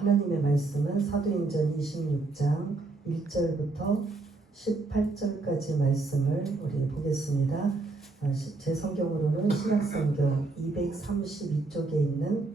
하나님의 말씀은 사도행전 26장 1절부터 18절까지 말씀을 우리 보겠습니다. 제 성경으로는 신약성경 232쪽에 있는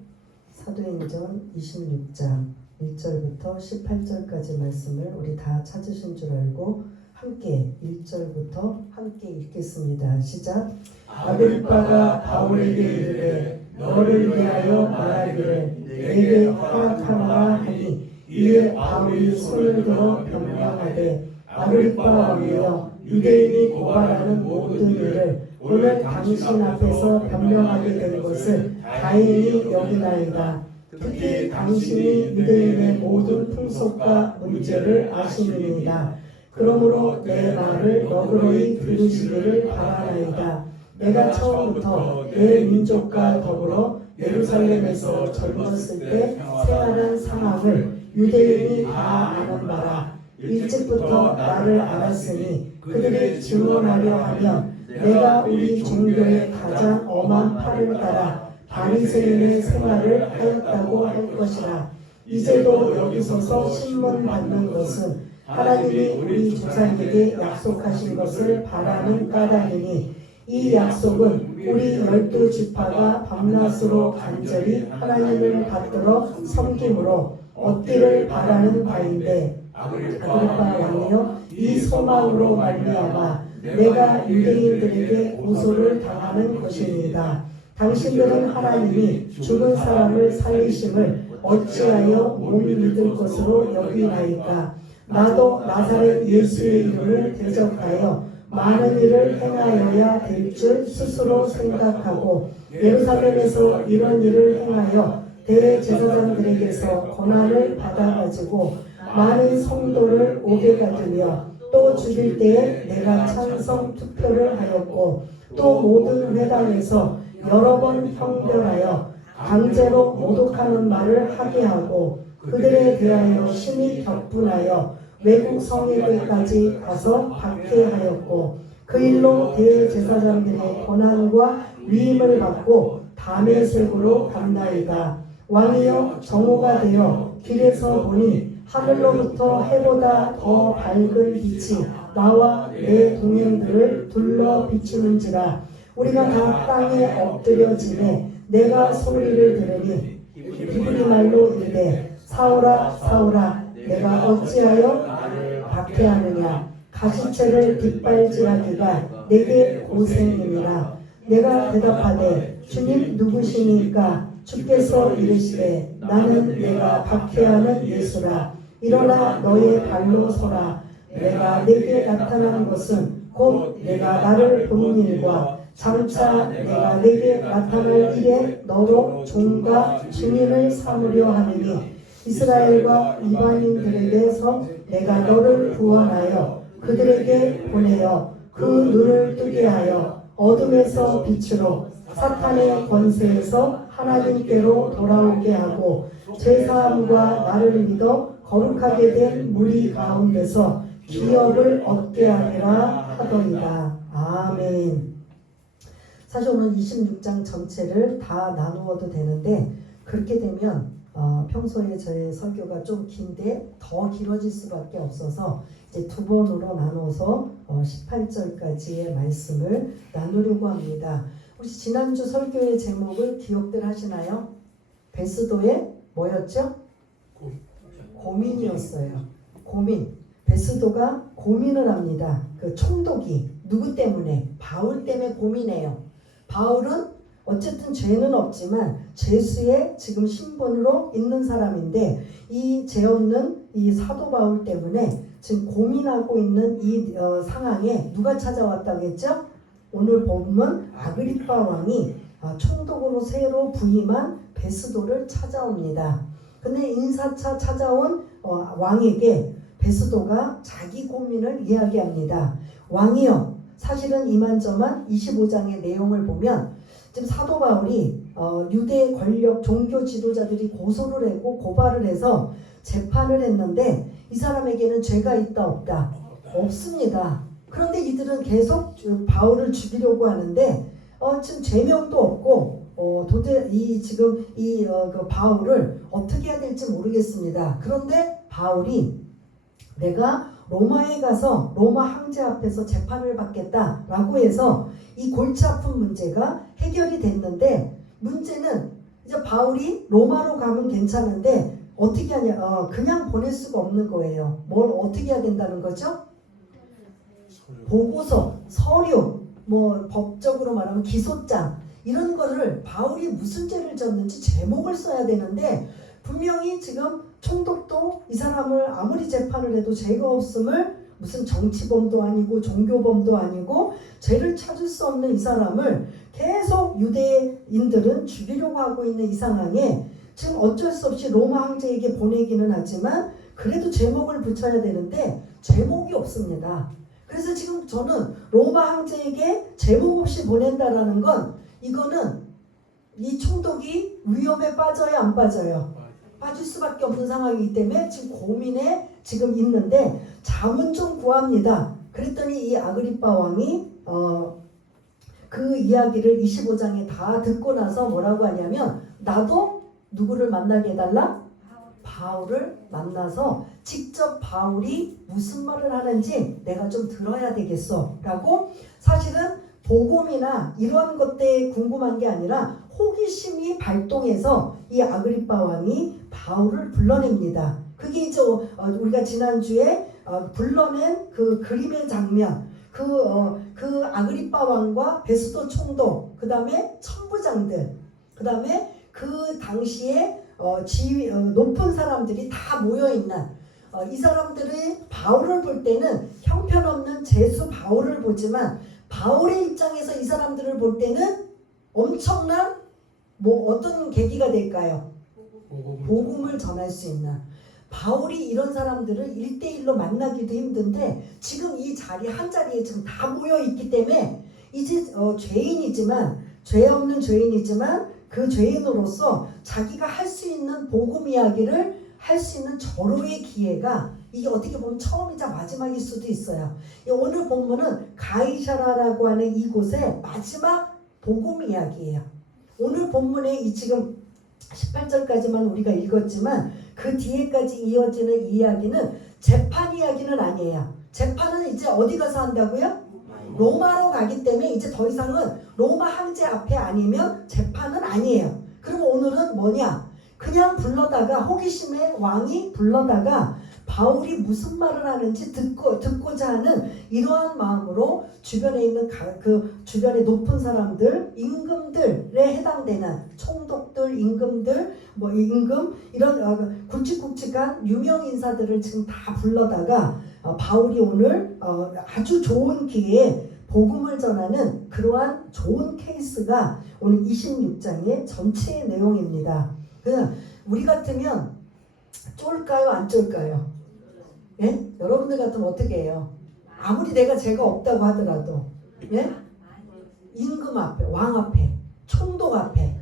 사도행전 26장 1절부터 18절까지 말씀을 우리 다 찾으신 줄 알고 함께 1절부터 함께 읽겠습니다. 시작. 아그리빠가 바울에게 이르되 너를 위하여 말하기를 내게 허락하노라 하니 이에 바울이 손을 들어 변명하되 아그리빠 왕이여 유대인이 고발하는 모든 일을 오늘 당신 앞에서 변명하게 된 것을 다행히 여기나이다. 특히 당신이 유대인의 모든 풍속과 문제를 아시느니이다. 그러므로 내 말을 너그러이 들으시기를 바라나이다. 내가 처음부터 내 민족과 더불어 예루살렘에서 젊었을 때 생활한 상황을 유대인이 다 아는 바라. 일찍부터 나를 알았으니 그들이 증언하려 하면 내가 우리 종교의 가장 엄한 팔을 따라 바리새인의 생활을 하였다고 할 것이라. 이제도 여기 서서 신문 받는 것은 하나님이 우리 조상에게 약속하신 것을 바라는 까닭이니 이 약속은 우리 12지파가 밤낮으로 간절히 하나님을 받들어 섬김으로 얻기를 바라는 바인데 아그리빠 왕이여 이 소망으로 말미암아 내가 유대인들에게 고소를 당하는 것이니이다. 당신들은 하나님이 죽은 사람을 살리심을 어찌하여 못 믿을 것으로 여기나이까. 나도 나사렛 예수의 이름을 대적하여 많은 일을 행하여야 될 줄 스스로 생각하고 예루살렘에서 이런 일을 행하여 대제사장들에게서 권한을 받아가지고 많은 성도를 옥에 가두며 또 죽일 때에 내가 찬성 투표를 하였고 또 모든 회당에서 여러 번 형별하여 강제로 모독하는 말을 하게 하고 그들에 대하여 심히 격분하여 외국 성에게까지 가서 박해하였고 그 일로 대제사장들의 권한과 위임을 받고 다메섹으로 간나이다. 왕이여 정오가 되어 길에서 보니 하늘로부터 해보다 더 밝은 빛이 나와 내 동행들을 둘러 비추는지라. 우리가 다 땅에 엎드려지매 내가 소리를 들으니 히브리 말로 이르되 사울아 사울아 내가 어찌하여 박해하느냐. 가시채를 뒷발질하기가 내게 고생이니라. 내가 대답하되 주님 누구시니까. 주께서 이르시되 나는 내가 박해하는 예수라. 일어나 너의 발로 서라. 내가 내게 나타난 것은 곧 내가 나를 보는 일과 장차 내가 내게 나타날 일에 너로 종과 증인을 삼으려 하느니 이스라엘과 이방인들에게서 내가 너를 구원하여 그들에게 보내어 그 눈을 뜨게 하여 어둠에서 빛으로 사탄의 권세에서 하나님께로 돌아오게 하고 죄사함과 나를 믿어 거룩하게 된 무리 가운데서 기업을 얻게 하리라 하더이다. 아멘. 사실 오늘 26장 전체를 다 나누어도 되는데 그렇게 되면 평소에 저의 설교가 좀 긴데 더 길어질 수밖에 없어서 이제 두 번으로 나눠서 18절까지의 말씀을 나누려고 합니다. 혹시 지난주 설교의 제목을 기억들 하시나요? 베스도의 뭐였죠? 고민이었어요. 고민. 베스도가 고민을 합니다. 그 총독이 누구 때문에? 바울 때문에 고민해요. 바울은 어쨌든 죄는 없지만 죄수의 지금 신분으로 있는 사람인데 이 죄 없는 이 사도 바울 때문에 지금 고민하고 있는 이 상황에 누가 찾아왔다고 했죠? 오늘 보면 아그리빠 왕이 총독으로 새로 부임한 베스도를 찾아옵니다. 근데 인사차 찾아온 왕에게 베스도가 자기 고민을 이야기합니다. 왕이여, 사실은 이만저만 25장의 내용을 보면 지금 사도 바울이 유대 권력 종교 지도자들이 고소를 하고 고발을 해서 재판을 했는데 이 사람에게는 죄가 있다 없다? 없습니다. 그런데 이들은 계속 바울을 죽이려고 하는데 지금 죄명도 없고 지금 그 바울을 어떻게 해야 될지 모르겠습니다. 그런데 바울이 내가 로마에 가서 로마 황제 앞에서 재판을 받겠다라고 해서 이 골치 아픈 문제가 해결이 됐는데, 문제는 이제 바울이 로마로 가면 괜찮은데 어떻게 하냐, 그냥 보낼 수가 없는 거예요. 뭘 어떻게 해야 된다는 거죠? 보고서, 서류, 뭐 법적으로 말하면 기소장, 이런 거를 바울이 무슨 죄를 졌는지 제목을 써야 되는데, 분명히 지금 총독도 이 사람을 아무리 재판을 해도 죄가 없음을, 무슨 정치범도 아니고 종교범도 아니고 죄를 찾을 수 없는 이 사람을 계속 유대인들은 죽이려고 하고 있는 이 상황에 지금 어쩔 수 없이 로마 황제에게 보내기는 하지만 그래도 제목을 붙여야 되는데 제목이 없습니다. 그래서 지금 저는 로마 황제에게 제목 없이 보낸다라는 건, 이거는 이 총독이 위험에 빠져야 안 빠져요? 빠질 수밖에 없는 상황이기 때문에 지금 고민에 지금 있는데 자문 좀 구합니다. 그랬더니 이 아그리빠 왕이 그 이야기를 25장에 다 듣고 나서 뭐라고 하냐면, 나도 누구를 만나게 해달라? 바울을 만나서 직접 바울이 무슨 말을 하는지 내가 좀 들어야 되겠어 라고, 사실은 복음이나 이런 것들에 궁금한 게 아니라 호기심이 발동해서 이 아그리빠 왕이 바울을 불러냅니다. 그게 이제 우리가 지난주에 불러낸 그 그림의 장면, 그 아그리빠 왕과 베스도 총독, 그 다음에 천부장들, 그 다음에 그 당시에 지위 높은 사람들이 다 모여있는, 이 사람들이 바울을 볼 때는 형편없는 죄수 바울을 보지만 바울의 입장에서 이 사람들을 볼 때는 엄청난 어떤 계기가 될까요? 복음을 전할 수 있는. 바울이 이런 사람들을 1대1로 만나기도 힘든데 지금 이 자리 한 자리에 지금 다 모여 있기 때문에 이제 죄인이지만, 죄 없는 죄인이지만 그 죄인으로서 자기가 할 수 있는 복음 이야기를 할 수 있는 절호의 기회가, 이게 어떻게 보면 처음이자 마지막일 수도 있어요. 오늘 본문은 가이사라라고 하는 이곳의 마지막 복음 이야기예요. 오늘 본문에 이 지금 18절까지만 우리가 읽었지만 그 뒤에까지 이어지는 이야기는 재판 이야기는 아니에요. 재판은 이제 어디 가서 한다고요? 로마로 가기 때문에 이제 더 이상은 로마 황제 앞에 아니면 재판은 아니에요. 그리고 오늘은 뭐냐? 그냥 불러다가, 호기심에 왕이 불러다가 바울이 무슨 말을 하는지 듣고자 하는 이러한 마음으로 주변에 있는 그 주변의 높은 사람들, 임금들에 해당되는 총독들, 임금들, 임금, 이런 굵직굵직한 유명 인사들을 지금 다 불러다가 바울이 오늘 아주 좋은 기회에 복음을 전하는 그러한 좋은 케이스가 오늘 26장의 전체의 내용입니다. 우리 같으면 쫄까요, 안 쫄까요? 예? 여러분들 같으면 어떻게 해요? 아무리 내가 죄가 없다고 하더라도, 예? 임금 앞에, 왕 앞에, 총독 앞에,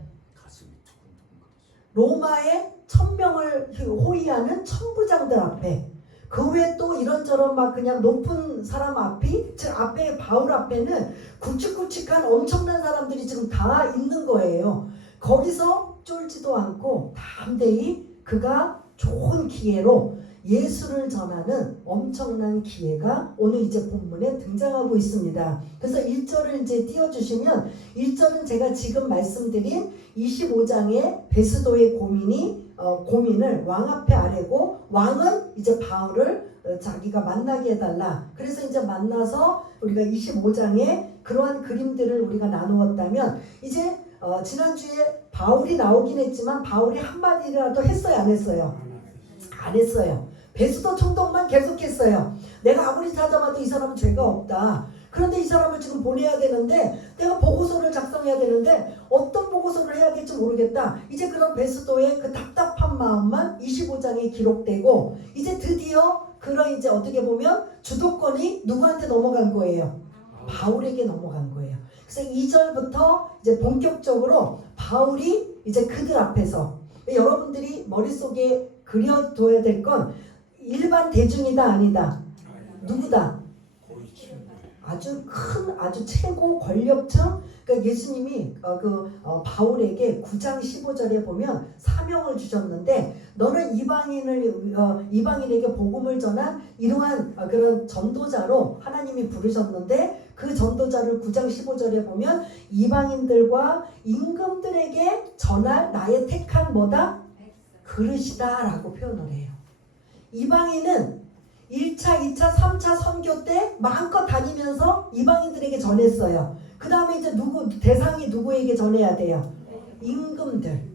로마의 1000명을 호위하는 천부장들 앞에, 그 외에 또 이런저런 막 그냥 높은 사람 앞이, 즉 앞에 바울 앞에는 굵직굵직한 엄청난 사람들이 지금 다 있는 거예요. 거기서 쫄지도 않고 담대히 그가 좋은 기회로 예수를 전하는 엄청난 기회가 오늘 이제 본문에 등장하고 있습니다. 그래서 1절을 이제 띄워주시면, 1절은 제가 지금 말씀드린 25장의 베스도의 고민을 왕 앞에 아뢰고, 왕은 이제 바울을 자기가 만나게 해달라. 그래서 이제 만나서 우리가 25장에 그러한 그림들을 우리가 나누었다면, 이제 지난주에 바울이 나오긴 했지만 바울이 한마디라도 했어요, 안 했어요? 안 했어요. 베스도 총독만 계속했어요. 내가 아무리 찾아봐도 이 사람은 죄가 없다. 그런데 이 사람을 지금 보내야 되는데, 내가 보고서를 작성해야 되는데 어떤 보고서를 해야 될지 모르겠다. 이제 그런 베스도의 그 답답한 마음만 25장에 기록되고, 이제 드디어 그런 이제 어떻게 보면 주도권이 누구한테 넘어간 거예요? 바울에게 넘어간 거예요. 그래서 2절부터 이제 본격적으로 바울이 이제 그들 앞에서, 여러분들이 머릿속에 그려둬야 될 건 일반 대중이다, 아니다? 누구다? 아주 큰 아주 최고 권력층 그러니까 예수님이 바울에게 9장 15절에 보면 사명을 주셨는데 너는 이방인에게 복음을 전한 이러한 그런 전도자로 하나님이 부르셨는데 그 전도자를 9장 15절에 보면 이방인들과 임금들에게 전할 나의 택한 뭐다? 그릇이다 라고 표현을 해요. 이방인은 1차, 2차, 3차 선교 때 마음껏 다니면서 이방인들에게 전했어요. 그 다음에 이제 대상이 누구에게 전해야 돼요? 임금들.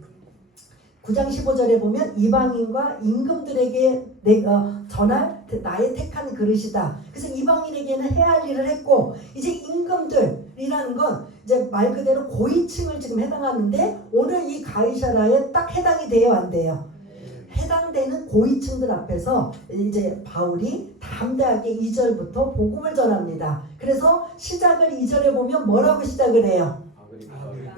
9장 15절에 보면 이방인과 임금들에게 내가 전할 나의 택한 그릇이다. 그래서 이방인에게는 해야 할 일을 했고 이제 임금들이라는 건 이제 말 그대로 고위층을 지금 해당하는데 오늘 이 가이사라에 딱 해당이 돼요, 안 돼요? 해당되는 고위층들 앞에서 이제 바울이 담대하게 2절부터 복음을 전합니다. 그래서 시작을 2절에 보면 뭐라고 시작을 해요?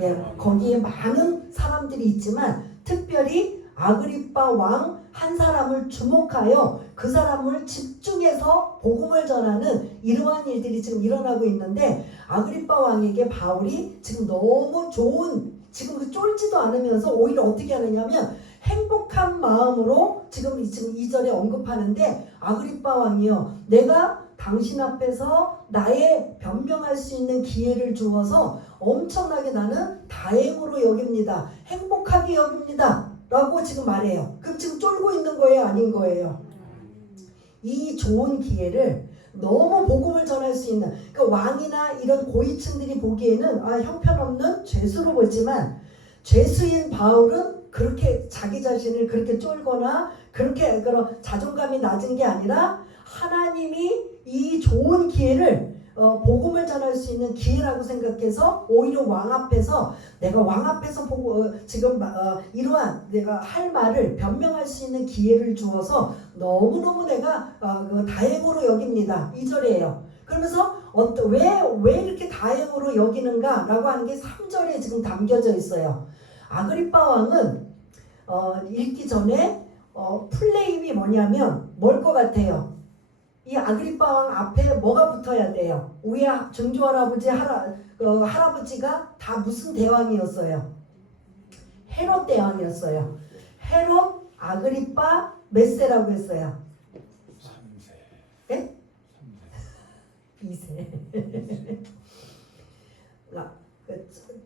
예, 거기에 많은 사람들이 있지만 특별히 아그리빠 왕 한 사람을 주목하여 그 사람을 집중해서 복음을 전하는 이러한 일들이 지금 일어나고 있는데 아그리빠 왕에게 바울이 지금 너무 좋은 지금 쫄지도 않으면서 오히려 어떻게 하느냐면 행복한 마음으로 지금 2절에 언급하는데 아그리빠 왕이요 내가 당신 앞에서 나의 변명할 수 있는 기회를 주어서 엄청나게 나는 다행으로 여깁니다. 행복하게 여깁니다. 라고 지금 말해요. 그럼 지금 쫄고 있는 거예요? 아닌 거예요? 이 좋은 기회를 너무 복음을 전할 수 있는 그러니까 왕이나 이런 고위층들이 보기에는 형편없는 죄수로 보지만 죄수인 바울은 그렇게 자기 자신을 그렇게 쫄거나 그렇게 그런 자존감이 낮은 게 아니라 하나님이 이 좋은 기회를 복음을 전할 수 있는 기회라고 생각해서 오히려 왕 앞에서 내가 왕 앞에서 지금 이러한 내가 할 말을 변명할 수 있는 기회를 주어서 너무너무 내가 다행으로 여깁니다. 2절이에요. 그러면서 왜 이렇게 다행으로 여기는가 라고 하는 게 3절에 지금 담겨져 있어요. 아그리빠 왕은 읽기 전에 플레임이 뭐냐면 뭘 것 같아요? 이 아그리빠 왕 앞에 뭐가 붙어야 돼요? 우리 증조 할아버지가 다 무슨 대왕이었어요? 헤롯 대왕이었어요. 헤롯, 아그리빠, 몇 세라고 했어요? 3세. 네? 2세.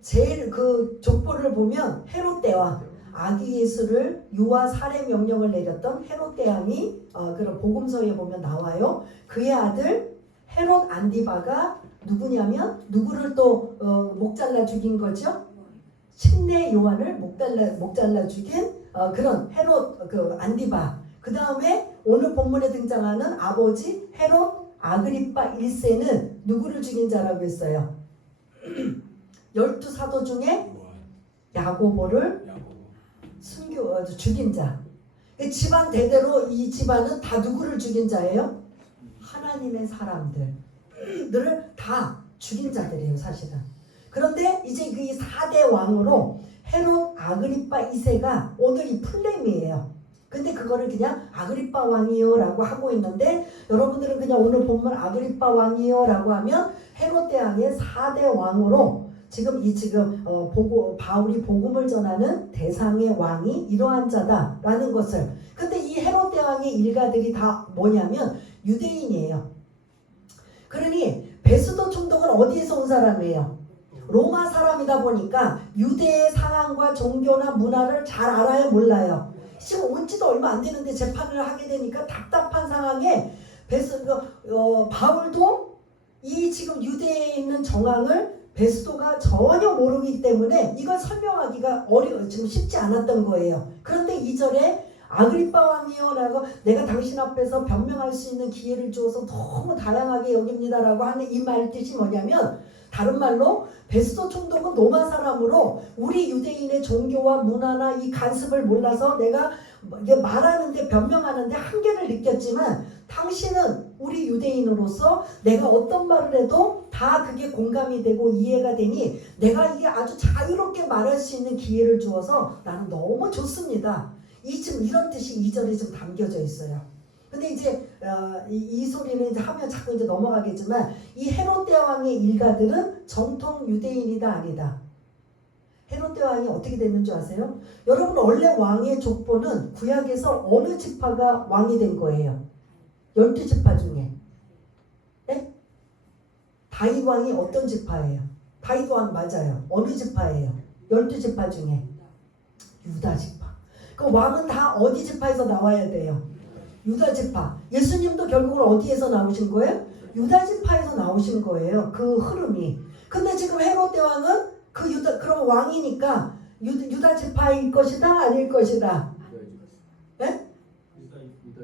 제일 그 족보를 보면 헤롯 대왕 아기 예수를 유아 살해 명령을 내렸던 헤롯 대왕이 그런 복음서에 보면 나와요. 그의 아들 헤롯 안디바가 누구냐면 누구를 또 목 잘라 죽인 거죠? 침례 요한을 목 잘라 죽인 그런 헤롯 안디바. 그 다음에 오늘 본문에 등장하는 아버지 헤롯 아그리빠 1세는 누구를 죽인 자라고 했어요? 12사도 중에 야고보를 죽인 자. 집안 대대로 이 집안은 다 누구를 죽인 자예요? 하나님의 사람들을 다 죽인 자들이에요, 사실은. 그런데 이제 그 4대 왕으로 헤롯 아그리빠 2세가 오늘 이 플레임이에요. 근데 그거를 그냥 아그리빠 왕이요 라고 하고 있는데 여러분들은 그냥 오늘 본문 아그리빠 왕이요 라고 하면 헤롯 대왕의 4대 왕으로 지금 바울이 복음을 전하는 대상의 왕이 이러한 자다라는 것을. 근데 이 헤롯 대왕의 일가들이 다 뭐냐면 유대인이에요. 그러니 베스도 총독은 어디에서 온 사람이에요? 로마 사람이다 보니까 유대의 상황과 종교나 문화를 잘 알아요, 몰라요? 지금 온 지도 얼마 안 되는데 재판을 하게 되니까 답답한 상황에 바울도 이 지금 유대에 있는 정황을 베스도가 전혀 모르기 때문에 이걸 설명하기가 지금 쉽지 않았던 거예요. 그런데 2절에 아그리빠 왕이요 라고 내가 당신 앞에서 변명할 수 있는 기회를 주어서 너무 다양하게 여깁니다라고 하는 이 말 뜻이 뭐냐면 다른 말로 베스도 총독은 로마 사람으로 우리 유대인의 종교와 문화나 이 간습을 몰라서 내가 말하는데 변명하는데 한계를 느꼈지만 당신은 우리 유대인으로서 내가 어떤 말을 해도 다 그게 공감이 되고 이해가 되니 내가 이게 아주 자유롭게 말할 수 있는 기회를 주어서 나는 너무 좋습니다. 지금 이런 뜻이 2절에 좀 담겨져 있어요. 근데 근데 이제 이 소리는 이제 하면 자꾸 이제 넘어가겠지만 이 헤롯 대왕의 일가들은 정통 유대인이다 아니다. 헤롯 대왕이 어떻게 됐는 줄 아세요? 여러분 원래 왕의 족보는 구약에서 어느 지파가 왕이 된 거예요? 12지파 중에. 네? 다윗 왕이 어떤 지파예요? 다윗 왕 맞아요. 어느 지파예요? 12지파 중에. 유다 지파. 그 왕은 다 어디 지파에서 나와야 돼요? 유다 지파. 예수님도 결국은 어디에서 나오신 거예요? 유다 지파에서 나오신 거예요. 그 흐름이. 근데 지금 헤롯 대왕은 그 유다, 그럼 왕이니까 유다 지파일 것이다 아닐 것이다. 네?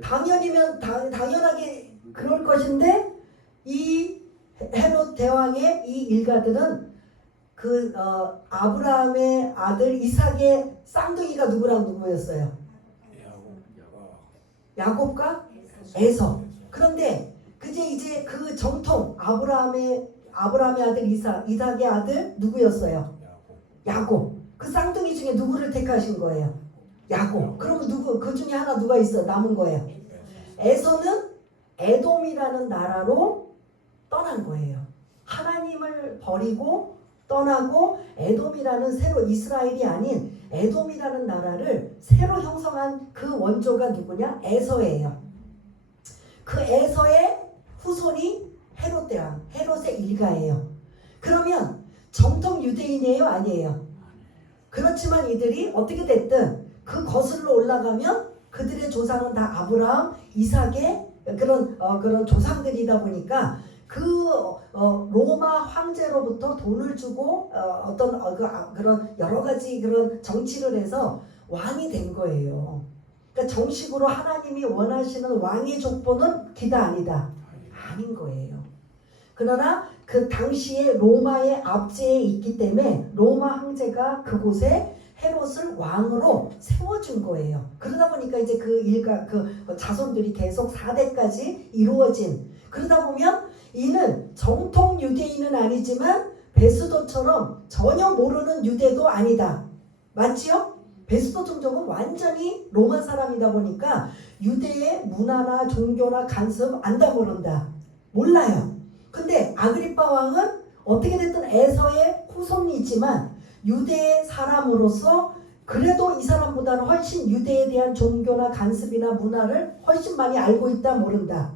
당연하게 그럴 것인데 이 헤롯 대왕의 이 일가들은 그 아브라함의 아들 이삭의 쌍둥이가 누구랑 누구였어요? 야곱과 에서. 그런데 그제 이제 그 정통 아브라함의 아들 이삭의 아들 누구였어요? 야곱. 그 쌍둥이 중에 누구를 택하신 거예요? 야곱. 그럼 그 중에 하나 누가 있어? 남은 거예요. 에서는 에돔이라는 나라로 떠난 거예요. 하나님을 버리고 떠나고 에돔이라는 새로 이스라엘이 아닌 에돔이라는 나라를 새로 형성한 그 원조가 누구냐? 에서예요. 그 에서의 후손이 헤롯 대왕, 헤롯의 일가예요. 그러면 정통 유대인이에요? 아니에요? 그렇지만 이들이 어떻게 됐든 그 거슬러 올라가면 그들의 조상은 다 아브라함, 이삭의 그런 조상들이다 보니까 로마 황제로부터 돈을 주고 그런 여러 가지 그런 정치를 해서 왕이 된 거예요. 그러니까 정식으로 하나님이 원하시는 왕의 족보는 기다 아니다. 아닌 거예요. 그러나 그 당시에 로마의 압제에 있기 때문에 로마 황제가 그곳에 헤롯을 왕으로 세워준 거예요. 그러다 보니까 이제 그 일가 그 자손들이 계속 4대까지 이루어진. 그러다 보면 이는 정통 유대인은 아니지만 베스도처럼 전혀 모르는 유대도 아니다. 맞지요? 베스도 종족은 완전히 로마 사람이다 보니까 유대의 문화나 종교나 간섭 안다 모른다. 몰라요. 근데 아그리빠 왕은 어떻게 됐든 에서의 후손이지만 유대의 사람으로서 그래도 이 사람보다는 훨씬 유대에 대한 종교나 간섭이나 문화를 훨씬 많이 알고 있다 모른다.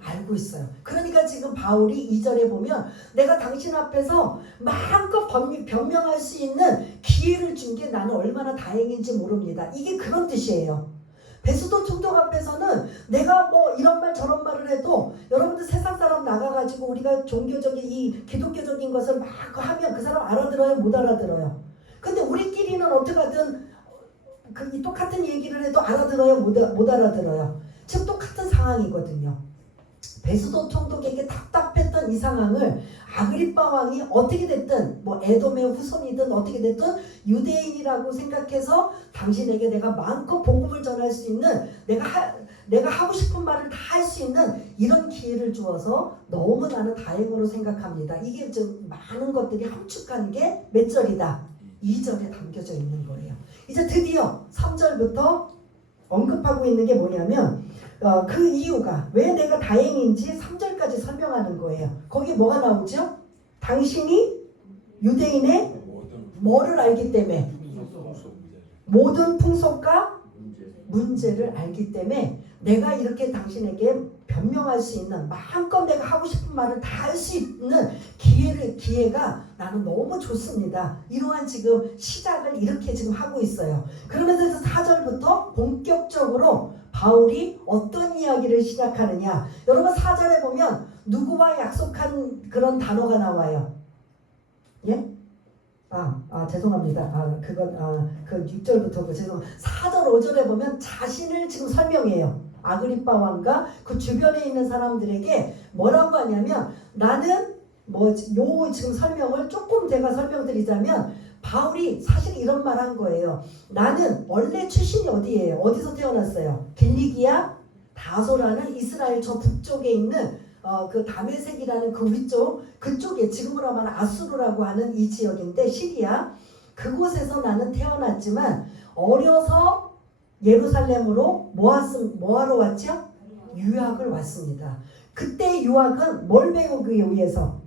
알고 있어요. 그러니까 지금 바울이 2절에 보면 내가 당신 앞에서 마음껏 변명할 수 있는 기회를 준 게 나는 얼마나 다행인지 모릅니다. 이게 그런 뜻이에요. 베스도 총독 앞에서는 내가 뭐 이런 말 저런 말을 해도 여러분들 세상 사람 나가가지고 우리가 종교적인 이 기독교적인 것을 막 하면 그 사람 알아들어요? 못 알아들어요? 근데 우리끼리는 어떻게든 그 똑같은 얘기를 해도 알아들어요? 못 알아들어요? 지금 똑같은 상황이거든요. 베스도 총독에게 답답했던 이 상황을 아그리빠 왕이 어떻게 됐든 뭐 에돔의 후손이든 어떻게 됐든 유대인이라고 생각해서 당신에게 내가 마음껏 복음을 전할 수 있는 내가 하고 싶은 말을 다 할 수 있는 이런 기회를 주어서 너무 나는 다행으로 생각합니다. 이게 좀 많은 것들이 함축한 게 몇 절이다? 2절에 담겨져 있는 거예요. 이제 드디어 3절부터 언급하고 있는 게 뭐냐면 그 이유가 왜 내가 다행인지 3절까지 설명하는 거예요. 거기 뭐가 나오죠? 당신이 유대인의 뭐를 알기 때문에 모든 풍속과 문제를 알기 때문에 내가 이렇게 당신에게 변명할 수 있는 마음껏 내가 하고 싶은 말을 다 할 수 있는 기회가 나는 너무 좋습니다. 이러한 지금 시작을 이렇게 지금 하고 있어요. 그러면서 4절부터 본격적으로 바울이 어떤 이야기를 시작하느냐. 여러분 4절에 보면 누구와 약속한 그런 단어가 나와요. 예? 죄송합니다. 그 6절부터 죄송. 4절 5절에 보면 자신을 지금 설명해요. 아그리빠 왕과 그 주변에 있는 사람들에게 뭐라고 하냐면 나는 지금 설명을 조금 제가 설명드리자면 바울이 사실 이런 말 한 거예요. 나는 원래 출신이 어디예요? 어디서 태어났어요? 길리기아 다소라는 이스라엘 저 북쪽에 있는 그 다메섹이라는 그 위쪽 그쪽에 지금으로 하면 아수르라고 하는 이 지역인데 시리아 그곳에서 나는 태어났지만 어려서 예루살렘으로 뭐하러 왔죠? 유학을 왔습니다. 그때 유학은 뭘 배우기 위해서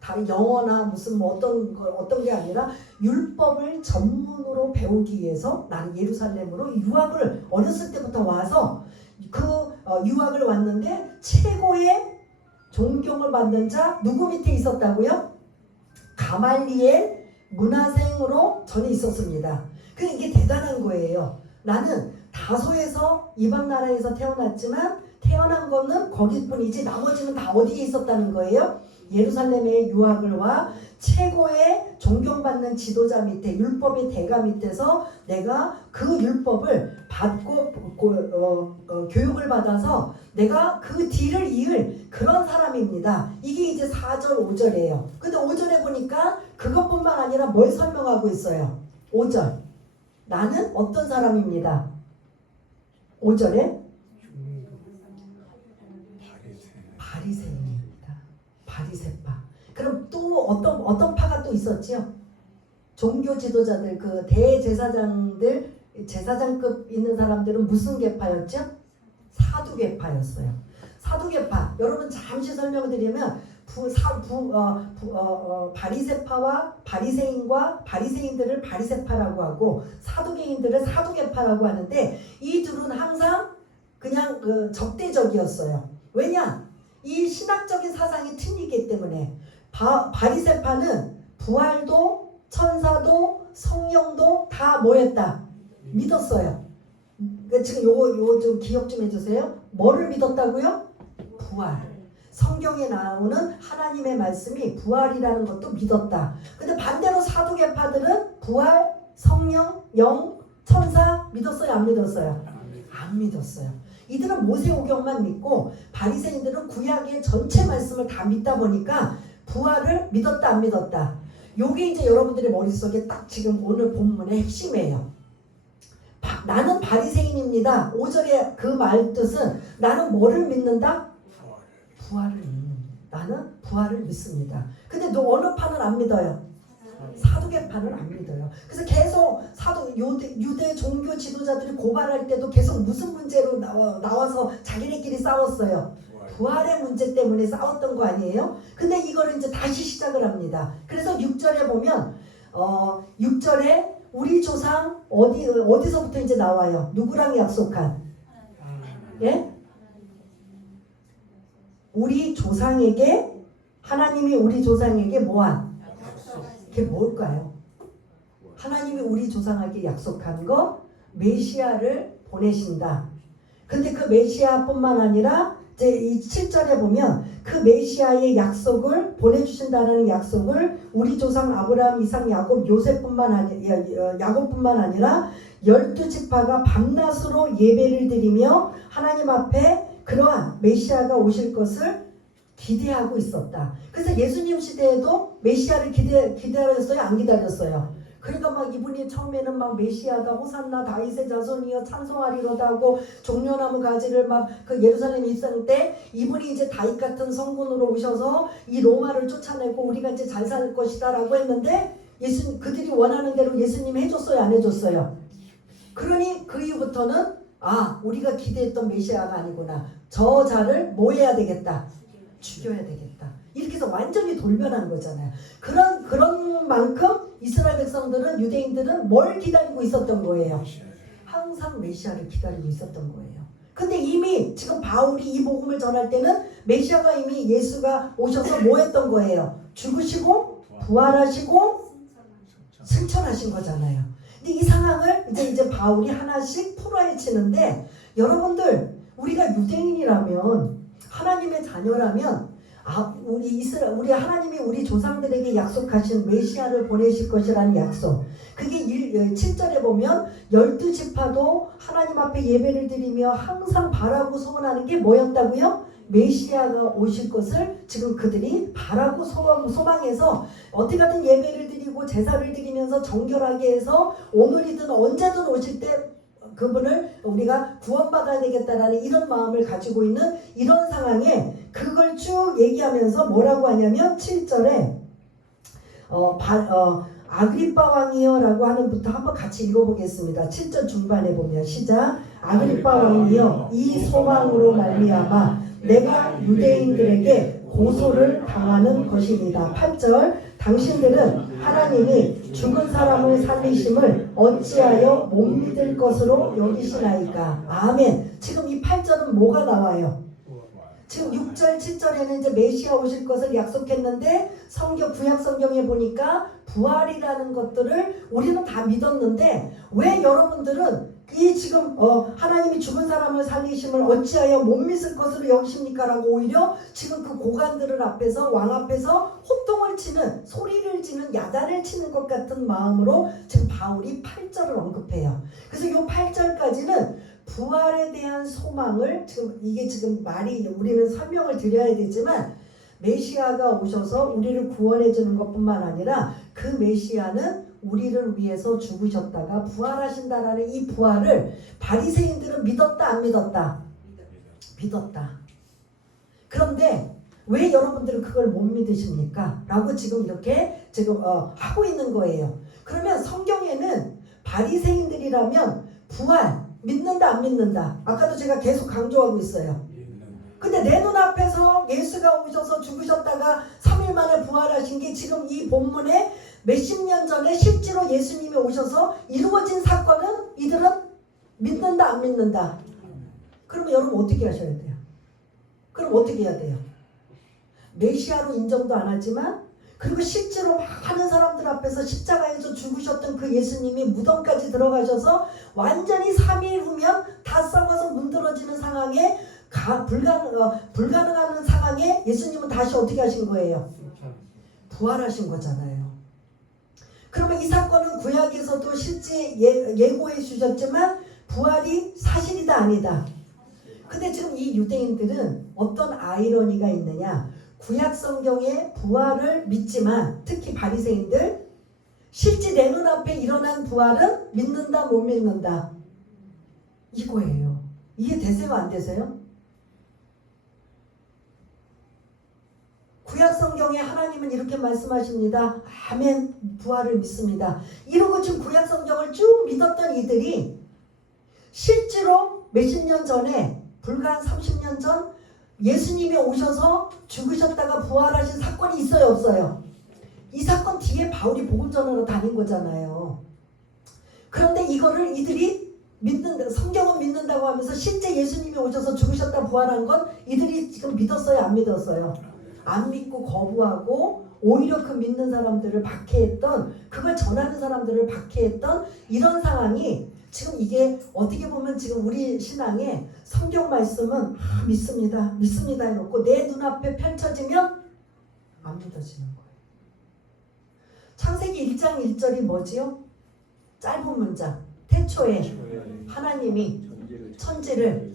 다른 영어나 무슨 어떤 게 아니라 율법을 전문으로 배우기 위해서 나는 예루살렘으로 유학을 어렸을 때부터 와서 유학을 왔는데 최고의 존경을 받는 자 누구 밑에 있었다고요? 가말리엘 문화생으로 전에 있었습니다. 근데 이게 대단한 거예요. 나는 다소에서 이방 나라에서 태어났지만 태어난 거는 거기뿐이지 나머지는 다 어디에 있었다는 거예요? 예루살렘에 유학을 와 최고의 존경받는 지도자 밑에 율법의 대가 밑에서 내가 그 율법을 받고 교육을 받아서 내가 그 뒤를 이을 그런 사람입니다. 이게 이제 4절 5절이에요. 근데 5절에 보니까 그것뿐만 아니라 뭘 설명하고 있어요? 5절 나는 어떤 사람입니다. 5절에 바리새인입니다. 바리새파. 그럼 또 어떤 파가 또 있었지요? 종교 지도자들 그 대제사장들 제사장급 있는 사람들은 무슨 계파였죠? 사두계파였어요. 사두계파. 여러분 잠시 설명을 드리면 바리새파와 바리새인과 바리새인들을 바리새파라고 하고 사두개인들을 사두계파라고 하는데 이 둘은 항상 그냥 적대적이었어요. 왜냐? 이 신학적인 사상이 틀리기 때문에 바리새파는 부활도 천사도 성령도 다 뭐였다? 믿었어요. 지금 요거 좀 기억 좀 해주세요. 뭐를 믿었다고요? 부활. 성경에 나오는 하나님의 말씀이 부활이라는 것도 믿었다. 근데 반대로 사두개파들은 부활, 성령, 영, 천사 믿었어요? 안 믿었어요? 안 믿었어요. 이들은 모세오경만 믿고 바리새인들은 구약의 전체 말씀을 다 믿다 보니까 부활을 믿었다 안 믿었다. 요게 이제 여러분들의 머릿속에 딱 지금 오늘 본문의 핵심이에요. 나는 바리새인입니다. 5절의 그 말 뜻은 나는 뭐를 믿는다? 부활을 믿는다. 나는 부활을 믿습니다. 근데 너 어느 파는 안 믿어요? 사두개파는 안 믿어요. 그래서 계속 유대 종교 지도자들이 고발할 때도 계속 무슨 문제로 나와서 자기네끼리 싸웠어요. 부활의 문제 때문에 싸웠던 거 아니에요? 근데 이거를 이제 다시 시작을 합니다. 그래서 6절에 보면 6절에 우리 조상 어디서부터 이제 나와요? 누구랑 약속한? 예? 우리 조상에게 하나님이 우리 조상에게 뭐한? 그게 뭘까요? 하나님이 우리 조상에게 약속한 거 메시아를 보내신다. 근데 그 메시아뿐만 아니라 이제 이 7절에 보면 그 메시아의 약속을 보내주신다는 약속을 우리 조상 아브라함, 이삭, 야곱뿐만 아니라 12지파가 밤낮으로 예배를 드리며 하나님 앞에 그러한 메시아가 오실 것을 기대하고 있었다. 그래서 예수님 시대에도 메시아를 기다렸어요? 안 기다렸어요? 그러니까 막 이분이 처음에는 막 메시아다 호산나 다윗의 자손이여 찬송하리로다 하고 종려나무 가지를 막 그 예루살렘 입성 때 이분이 이제 다윗 같은 성군으로 오셔서 이 로마를 쫓아내고 우리가 이제 잘 살 것이다 라고 했는데 그들이 원하는 대로 예수님이 해줬어요? 안 해줬어요? 그러니 그 이후부터는 우리가 기대했던 메시아가 아니구나. 저 자를 뭐 해야 되겠다? 죽여야 되겠다. 이렇게 해서 완전히 돌변한 거잖아요. 그런 만큼 이스라엘 백성들은 유대인들은 뭘 기다리고 있었던 거예요? 항상 메시아를 기다리고 있었던 거예요. 근데 이미 지금 바울이 이 복음을 전할 때는 메시아가 이미 예수가 오셔서 뭐 했던 거예요? 죽으시고 부활하시고 승천하신 거잖아요. 근데 이 상황을 이제 바울이 하나씩 풀어헤치는데 여러분들 우리가 유대인이라면 하나님의 자녀라면 우리 하나님이 우리 조상들에게 약속하신 메시아를 보내실 것이라는 약속. 그게 7절에 보면 12지파도 하나님 앞에 예배를 드리며 항상 바라고 소원하는 게 뭐였다고요? 메시아가 오실 것을 지금 그들이 바라고 소망해서 어떻게든 예배를 드리고 제사를 드리면서 정결하게 해서 오늘이든 언제든 오실 때 그분을 우리가 구원받아야 되겠다라는 이런 마음을 가지고 있는 이런 상황에 그걸 쭉 얘기하면서 뭐라고 하냐면 7절에 아그리빠 왕이여 라고 하는부터 한번 같이 읽어보겠습니다. 7절 중반에 보면 시작. 아그리빠 왕이여, 이 소망으로 말미암아 내가 유대인들에게 고소를 당하는 것입니다. 8절, 당신들은 하나님이 죽은 사람을 살리심을 어찌하여 못 믿을 것으로 여기시나이까. 아멘. 지금 이 8절은 뭐가 나와요? 지금 6절, 7절에는 이제 메시아 오실 것을 약속했는데 구약 성경에 보니까 부활이라는 것들을 우리는 다 믿었는데 왜 여러분들은 이 지금 하나님이 죽은 사람을 살리심을 어찌하여 못 믿을 것으로 여기십니까? 라고 오히려 지금 그 고관들을 앞에서 왕 앞에서 호통을 치는, 소리를 지는, 야단을 치는 것 같은 마음으로 지금 바울이 8절을 언급해요. 그래서 이 8절까지는 부활에 대한 소망을 지금 말이 우리는 설명을 드려야 되지만 메시아가 오셔서 우리를 구원해 주는 것뿐만 아니라 그 메시아는 우리를 위해서 죽으셨다가 부활하신다라는 이 부활을 바리새인들은 믿었다 안 믿었다? 믿었다. 그런데 왜 여러분들은 그걸 못 믿으십니까? 라고 지금 이렇게 하고 있는 거예요. 그러면 성경에는 바리새인들이라면 부활 믿는다 안 믿는다? 아까도 제가 계속 강조하고 있어요. 근데 내 눈앞에서 예수가 오셔서 죽으셨다가 3일 만에 부활하신 게 지금 이 본문에 몇십 년 전에 실제로 예수님이 오셔서 이루어진 사건은 이들은 믿는다 안 믿는다? 그러면 여러분 어떻게 하셔야 돼요? 그럼 어떻게 해야 돼요? 메시아로 인정도 안 하지만 그리고 실제로 많은 사람들 앞에서 십자가에서 죽으셨던 그 예수님이 무덤까지 들어가셔서 완전히 3일 후면 다 썩어서 문드러지는 상황에 불가능한 상황에 예수님은 다시 어떻게 하신 거예요? 부활하신 거잖아요. 그러면 이 사건은 구약에서도 실제 예고해 주셨지만 부활이 사실이다 아니다? 근데 지금 이 유대인들은 어떤 아이러니가 있느냐? 구약 성경의 부활을 믿지만 특히 바리새인들 실제 내 눈앞에 일어난 부활은 믿는다 못 믿는다? 이거예요. 이해되세요 안 되세요? 구약 성경에 하나님은 이렇게 말씀하십니다. 아멘. 부활을 믿습니다. 이러고 지금 구약 성경을 쭉 믿었던 이들이 실제로 몇십 년 전에 불과 한 30년 전 예수님이 오셔서 죽으셨다가 부활하신 사건이 있어요 없어요? 이 사건 뒤에 바울이 복음 전하러 다닌 거잖아요. 그런데 이거를 이들이 성경은 믿는다고 하면서 실제 예수님이 오셔서 죽으셨다 부활한 건 이들이 지금 믿었어요 안 믿었어요? 안 믿고 거부하고 오히려 그 믿는 사람들을 박해했던, 그걸 전하는 사람들을 박해했던 이런 상황이 지금 이게 어떻게 보면 지금 우리 신앙에 성경 말씀은 믿습니다 이렇고 내 눈앞에 펼쳐지면 안 믿어지는 거예요. 창세기 1장 1절이 뭐지요? 짧은 문장. 태초에 하나님이 천지를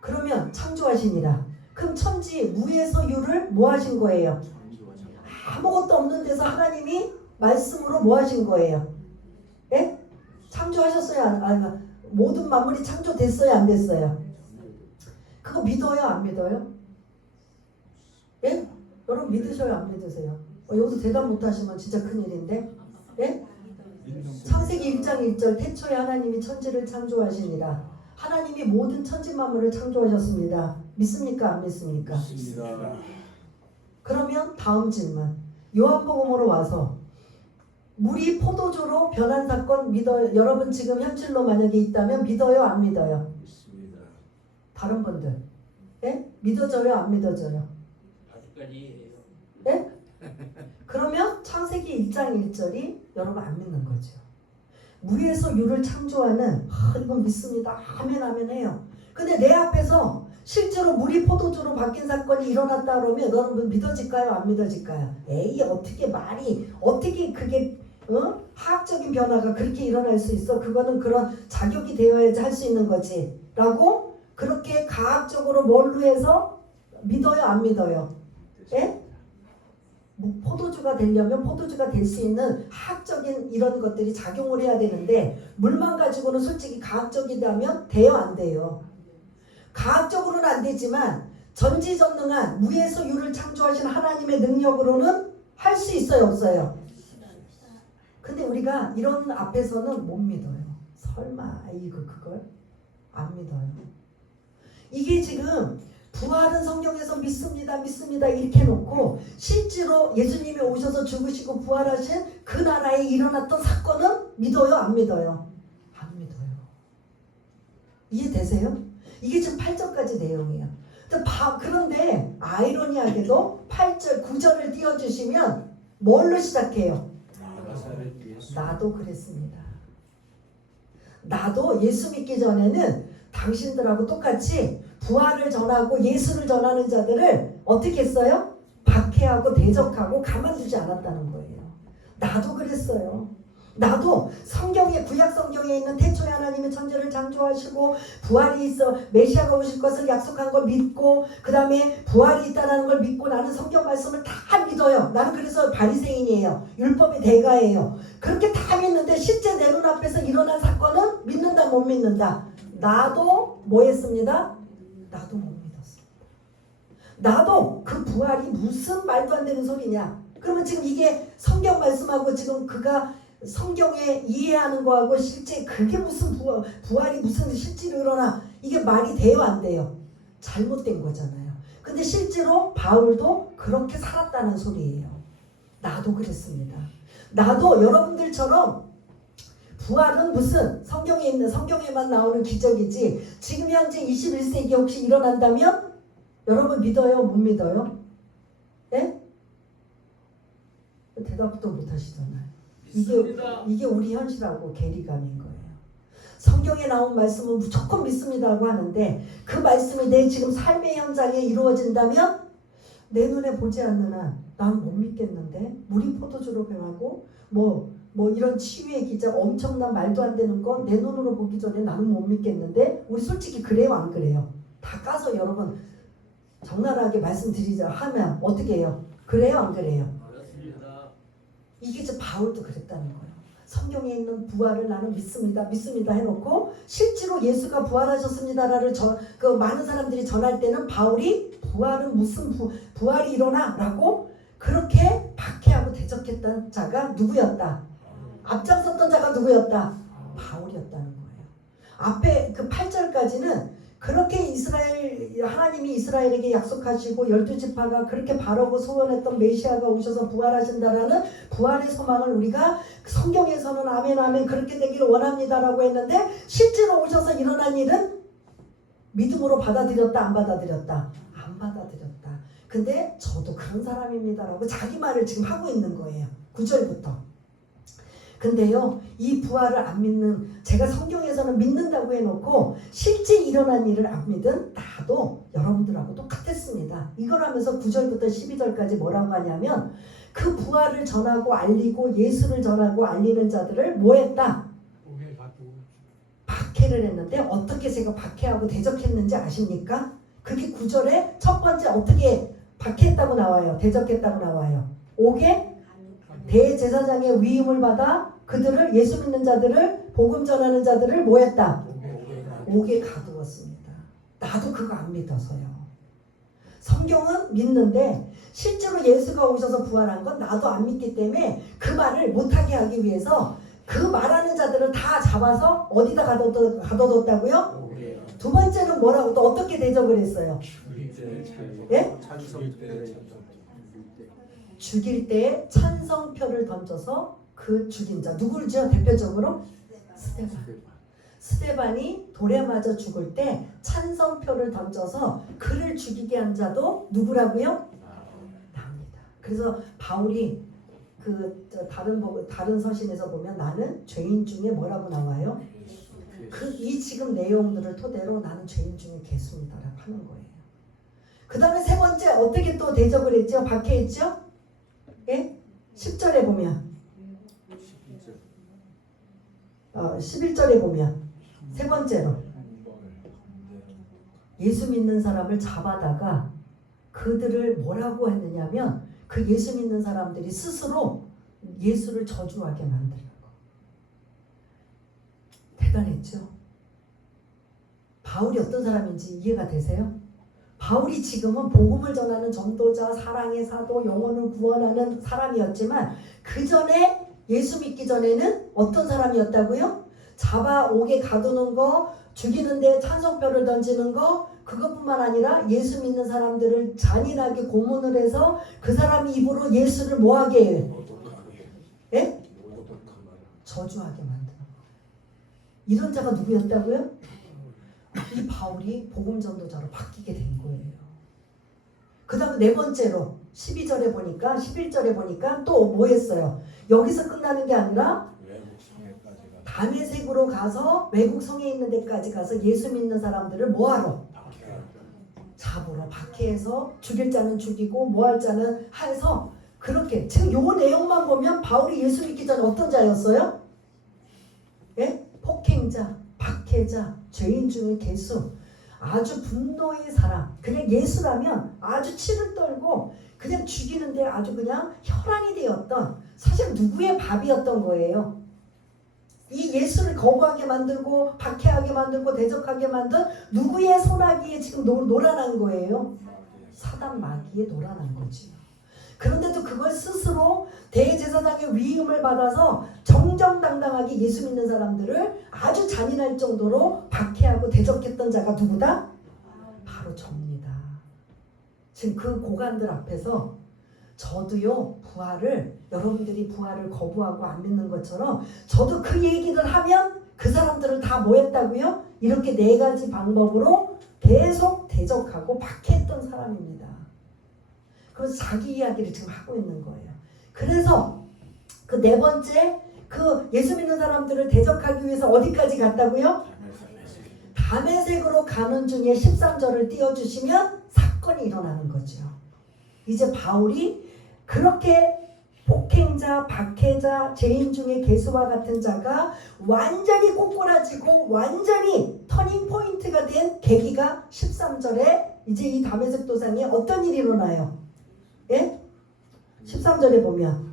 그러면 창조하시니라. 그럼 천지 무에서 유를 뭐 하신 거예요? 아무것도 없는 데서 하나님이 말씀으로 뭐 하신 거예요? 예? 창조하셨어요? 모든 만물이 창조됐어요? 안 됐어요? 그거 믿어요? 안 믿어요? 예? 여러분 믿으셔요? 안 믿으세요? 여기서 대답 못하시면 진짜 큰일인데? 예? 창세기 1장 1절 태초에 하나님이 천지를 창조하시니라. 하나님이 모든 천지 만물을 창조하셨습니다. 믿습니까? 안 믿습니까? 믿습니다. 그러면 다음 질문. 요한복음으로 와서 물이 포도주로 변한 사건 믿어요? 여러분 지금 현실로 만약에 있다면 믿어요? 안 믿어요? 믿습니다. 다른 분들 예? 믿어져요? 안 믿어져요? 아직까지 예? 그러면 창세기 1장 1절이 여러분 안 믿는 거죠. 무에서 유를 창조하는 이건 믿습니다. 아멘 아멘 해요. 근데 내 앞에서 실제로 물이 포도주로 바뀐 사건이 일어났다 그러면 여러분 믿어질까요? 안 믿어질까요? 에이 어떻게 그게 화학적인 변화가 그렇게 일어날 수 있어? 그거는 그런 자격이 되어야지 할 수 있는 거지 라고 그렇게 과학적으로 뭘로 해서 믿어요? 안 믿어요? 예? 포도주가 되려면 포도주가 될 수 있는 화학적인 이런 것들이 작용을 해야 되는데 물만 가지고는 솔직히 과학적이라면 돼요? 안 돼요? 과학적으로는 안 되지만 전지전능한 무에서 유를 창조하신 하나님의 능력으로는 할 수 있어요? 없어요? 근데 우리가 이런 앞에서는 못 믿어요. 설마 이거 그걸? 이게 지금 부활은 성경에서 믿습니다 이렇게 놓고 실제로 예수님이 오셔서 죽으시고 부활하신 그 나라에 일어났던 사건은 믿어요 안 믿어요? 안 믿어요. 이해되세요? 이게 지금 8절까지 내용이에요. 그런데 아이러니하게도 8절 9절을 띄워주시면 뭘로 시작해요? 나도 그랬습니다. 나도 예수 믿기 전에는 당신들하고 똑같이 부활을 전하고 예수를 전하는 자들을 어떻게 했어요? 박해하고 대적하고 가만두지 않았다는 거예요. 나도 그랬어요. 나도 성경에 구약 성경에 있는 태초에 하나님이 천지를 창조하시고 부활이 있어 메시아가 오실 것을 약속한 걸 믿고 그 다음에 부활이 있다는 걸 믿고 나는 성경 말씀을 다 믿어요. 나는 그래서 바리새인이에요. 율법의 대가예요. 그렇게 다 믿는데 실제 내 눈앞에서 일어난 사건은 믿는다 못 믿는다. 나도 뭐 했습니다? 나도 못 믿었습니다. 나도 그 부활이 무슨 말도 안 되는 소리냐. 그러면 지금 이게 성경 말씀하고 지금 그가 성경에 이해하는 거하고 실제 그게 무슨 부활이 무슨 실제로 일어나 이게 말이 돼요 안 돼요? 잘못된 거잖아요. 근데 실제로 바울도 그렇게 살았다는 소리예요. 나도 그랬습니다. 나도 여러분들처럼 부활은 무슨 성경에만 나오는 기적이지 지금 현재 21세기 혹시 일어난다면 여러분 믿어요 못 믿어요? 네? 대답도 못 하시잖아요. 이게 우리 현실하고 괴리감인 거예요. 성경에 나온 말씀은 무조건 믿습니다고 하는데 그 말씀이 내 지금 삶의 현장에 이루어진다면 내 눈에 보지 않는 한 난 못 믿겠는데 물이 포도주로 변하고 뭐 이런 치유의 기적 엄청난 말도 안 되는 건 내 눈으로 보기 전에 나는 못 믿겠는데 우리 솔직히 그래요 안 그래요? 다 까서 여러분 적나라하게 말씀드리자 하면 어떻게 해요? 그래요 안 그래요? 이게 이제 바울도 그랬다는 거예요. 성경에 있는 부활을 나는 믿습니다 해놓고 실제로 예수가 부활하셨습니다를 그 많은 사람들이 전할 때는 바울이 부활은 무슨 부활이 일어나 라고 그렇게 박해하고 대적했던 자가 누구였다? 앞장섰던 자가 누구였다? 바울이었다는 거예요. 앞에 그 8절까지는 그렇게 하나님이 이스라엘에게 약속하시고 12지파가 그렇게 바라고 소원했던 메시아가 오셔서 부활하신다라는 부활의 소망을 우리가 성경에서는 아멘 그렇게 되기를 원합니다라고 했는데 실제로 오셔서 일어난 일은 믿음으로 받아들였다 안 받아들였다? 안 받아들였다. 근데 저도 그런 사람입니다라고 자기 말을 지금 하고 있는 거예요. 9절부터. 근데요 이 부활을 안 믿는 제가 성경에서는 믿는다고 해놓고 실제 일어난 일을 안 믿은 나도 여러분들하고 똑같았습니다. 이걸 하면서 9절부터 12절까지 뭐라고 하냐면 그 부활을 전하고 알리고 예수를 전하고 알리는 자들을 뭐 했다? 박해를 했는데 어떻게 제가 박해하고 대적했는지 아십니까? 그게 9절에 첫 번째 어떻게 박해했다고 나와요? 대적했다고 나와요. 5개 대제사장의 위임을 받아 그들을 예수 믿는 자들을 복음 전하는 자들을 뭐 했다? 옥에 가두었습니다. 나도 그거 안 믿어서요. 성경은 믿는데 실제로 예수가 오셔서 부활한 건 나도 안 믿기 때문에 그 말을 못하게 하기 위해서 그 말하는 자들을 다 잡아서 어디다 가둬뒀다고요? 두 번째는 뭐라고 또 어떻게 대적을 했어요? 예? 죽일 때에 찬성표를 던져서 그 죽인 자 누구죠? 대표적으로 스데반이 돌에 맞아 죽을 때 찬성표를 던져서 그를 죽이게 한 자도 누구라고요? 나입니다. 그래서 바울이 다른 서신에서 보면 나는 죄인 중에 뭐라고 나와요? 이 지금 내용들을 토대로 나는 죄인 중에 개수입니다라고 하는 거예요. 그 다음에 세 번째 어떻게 또 대적을 했죠? 박해했죠? 예? 10절에 보면 11절에 보면 세 번째로 예수 믿는 사람을 잡아다가 그들을 뭐라고 했느냐면 그 예수 믿는 사람들이 스스로 예수를 저주하게 만들고 대단했죠. 바울이 어떤 사람인지 이해가 되세요? 바울이 지금은 복음을 전하는 전도자, 사랑의 사도, 영혼을 구원하는 사람이었지만 그 전에 예수 믿기 전에는 어떤 사람이었다고요? 잡아 옥에 가두는 거, 죽이는데 찬송뼈를 던지는 거 그것뿐만 아니라 예수 믿는 사람들을 잔인하게 고문을 해서 그 사람 입으로 예수를 뭐하게 해요? 예? 저주하게 만드는 거. 이런 자가 누구였다고요? 이 바울이 복음 전도자로 바뀌게 된 거예요. 그 다음에 네 번째로 12절에 보니까 11절에 보니까 또 뭐 했어요? 여기서 끝나는 게 아니라 다메섹으로 가서 외국 성에 있는 데까지 가서 예수 믿는 사람들을 뭐하러? 잡으러 박해해서 죽일 자는 죽이고 뭐할 자는 해서 그렇게 지금 요 내용만 보면 바울이 예수 믿기 전에 어떤 자였어요? 예? 폭행자, 박해자, 죄인 중의 개수, 아주 분노의 사람. 그냥 예수라면 아주 치를 떨고 그냥 죽이는데 아주 그냥 혈안이 되었던 사실 누구의 밥이었던 거예요. 이 예수를 거부하게 만들고 박해하게 만들고 대적하게 만든 누구의 손아귀에 지금 놀아난 거예요? 사단 마귀에 놀아난 거지요. 그런데도 그걸 스스로 대제사장의 위임을 받아서 정정당당하게 예수 믿는 사람들을 아주 잔인할 정도로 박해하고 대적했던 자가 누구다? 바로 저입니다. 지금 그 고관들 앞에서 저도요 여러분들이 부활을 거부하고 안 믿는 것처럼 저도 그 얘기를 하면 그 사람들을 다 뭐 했다고요? 이렇게 네 가지 방법으로 계속 대적하고 박해했던 사람입니다. 그래서 자기 이야기를 지금 하고 있는 거예요. 그래서 그 네 번째 그 예수 믿는 사람들을 대적하기 위해서 어디까지 갔다고요? 다메섹으로 가는 중에 13절을 띄워주시면 사건이 일어나는 거죠. 이제 바울이 그렇게 폭행자, 박해자, 죄인 중에 개수와 같은 자가 완전히 꼬꾸라지고 완전히 터닝 포인트가 된 계기가 13절에 이제 이 다메섹 도상에 어떤 일이 일어나요? 예? 13절에 보면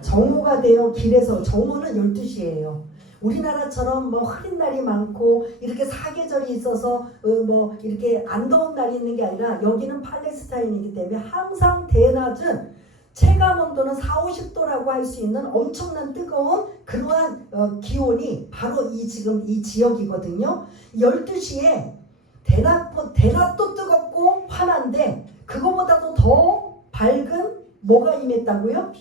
정오가 되어 길에서 정오는 12시예요. 우리나라처럼 뭐 흐린 날이 많고 이렇게 사계절이 있어서 뭐 이렇게 안 더운 날이 있는 게 아니라 여기는 팔레스타인이기 때문에 항상 대낮은 체감 온도는 40~50도라고 할 수 있는 엄청난 뜨거운 그러한 기온이 바로 지금 이 지역이거든요. 12시에 대낮도 뜨겁고 환한데 그거보다도 더 밝은 뭐가 임했다고요?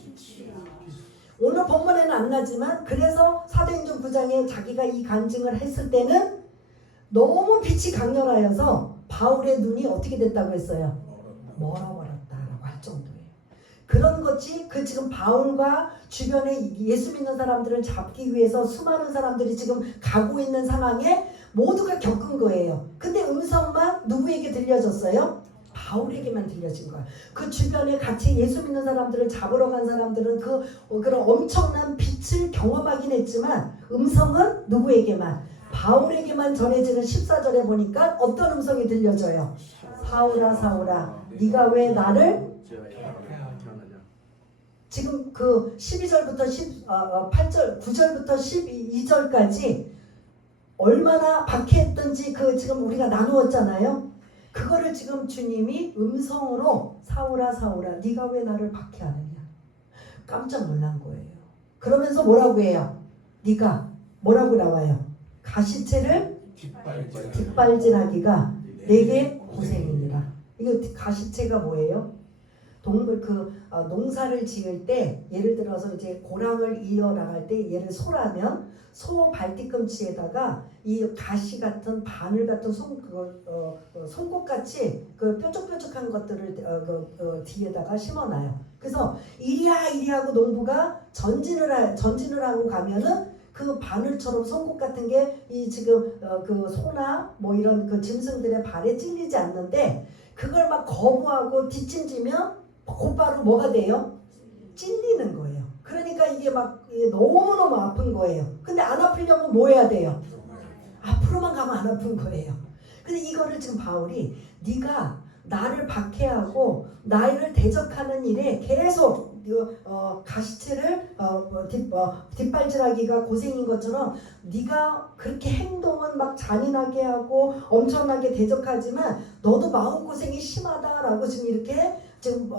오늘 본문에는 안 나지만 그래서 사도행전 9장에 자기가 이 간증을 했을 때는 너무 빛이 강렬하여서 바울의 눈이 어떻게 됐다고 했어요? 멀어버렸다라고 할 정도예요. 그런 것이 그 지금 바울과 주변에 예수 믿는 사람들을 잡기 위해서 수많은 사람들이 지금 가고 있는 상황에 모두가 겪은 거예요. 근데 음성만 누구에게 들려졌어요? 바울에게만 들려진 거야. 그 주변에 같이 예수 믿는 사람들을 잡으러 간 사람들은 그런 엄청난 빛을 경험하긴 했지만 음성은 누구에게만? 바울에게만 전해지는 14절에 보니까 어떤 음성이 들려져요? 사울아 사울아 네가 왜 나를 지금 그 12절부터 8절 9절부터 12절까지 얼마나 박해했던지 그 지금 우리가 나누었잖아요. 그거를 지금 주님이 음성으로 사울아 사울아 네가 왜 나를 박해하느냐 깜짝 놀란 거예요. 그러면서 뭐라고 해요? 네가 뭐라고 나와요? 가시채를 뒷발질하기가 내게 고생이니라. 이거 가시채가 뭐예요? 동물 농사를 지을 때 예를 들어서 이제 고랑을 이어 나갈 때 얘를 소라면 소 발뒤꿈치에다가 이 가시 같은 바늘 같은 송곳같이 그 뾰족뾰족한 것들을 뒤에다가 심어놔요. 그래서 이리 하고 농부가 전진을 하고 가면은 그 바늘처럼 송곳 같은 게 이 지금 그 소나 뭐 이런 그 짐승들의 발에 찔리지 않는데 그걸 막 거부하고 뒷짐지면 곧바로 뭐가 돼요? 찔리는 거예요. 그러니까 이게 막 너무너무 아픈 거예요. 근데 안 아프려면 뭐 해야 돼요? 앞으로만 가면 안 아픈 거예요. 근데 이거를 지금 바울이 네가 나를 박해하고 나를 대적하는 일에 계속 가시채를 뒷발질하기가 고생인 것처럼 네가 그렇게 행동은 막 잔인하게 하고 엄청나게 대적하지만 너도 마음고생이 심하다라고 지금 이렇게 지금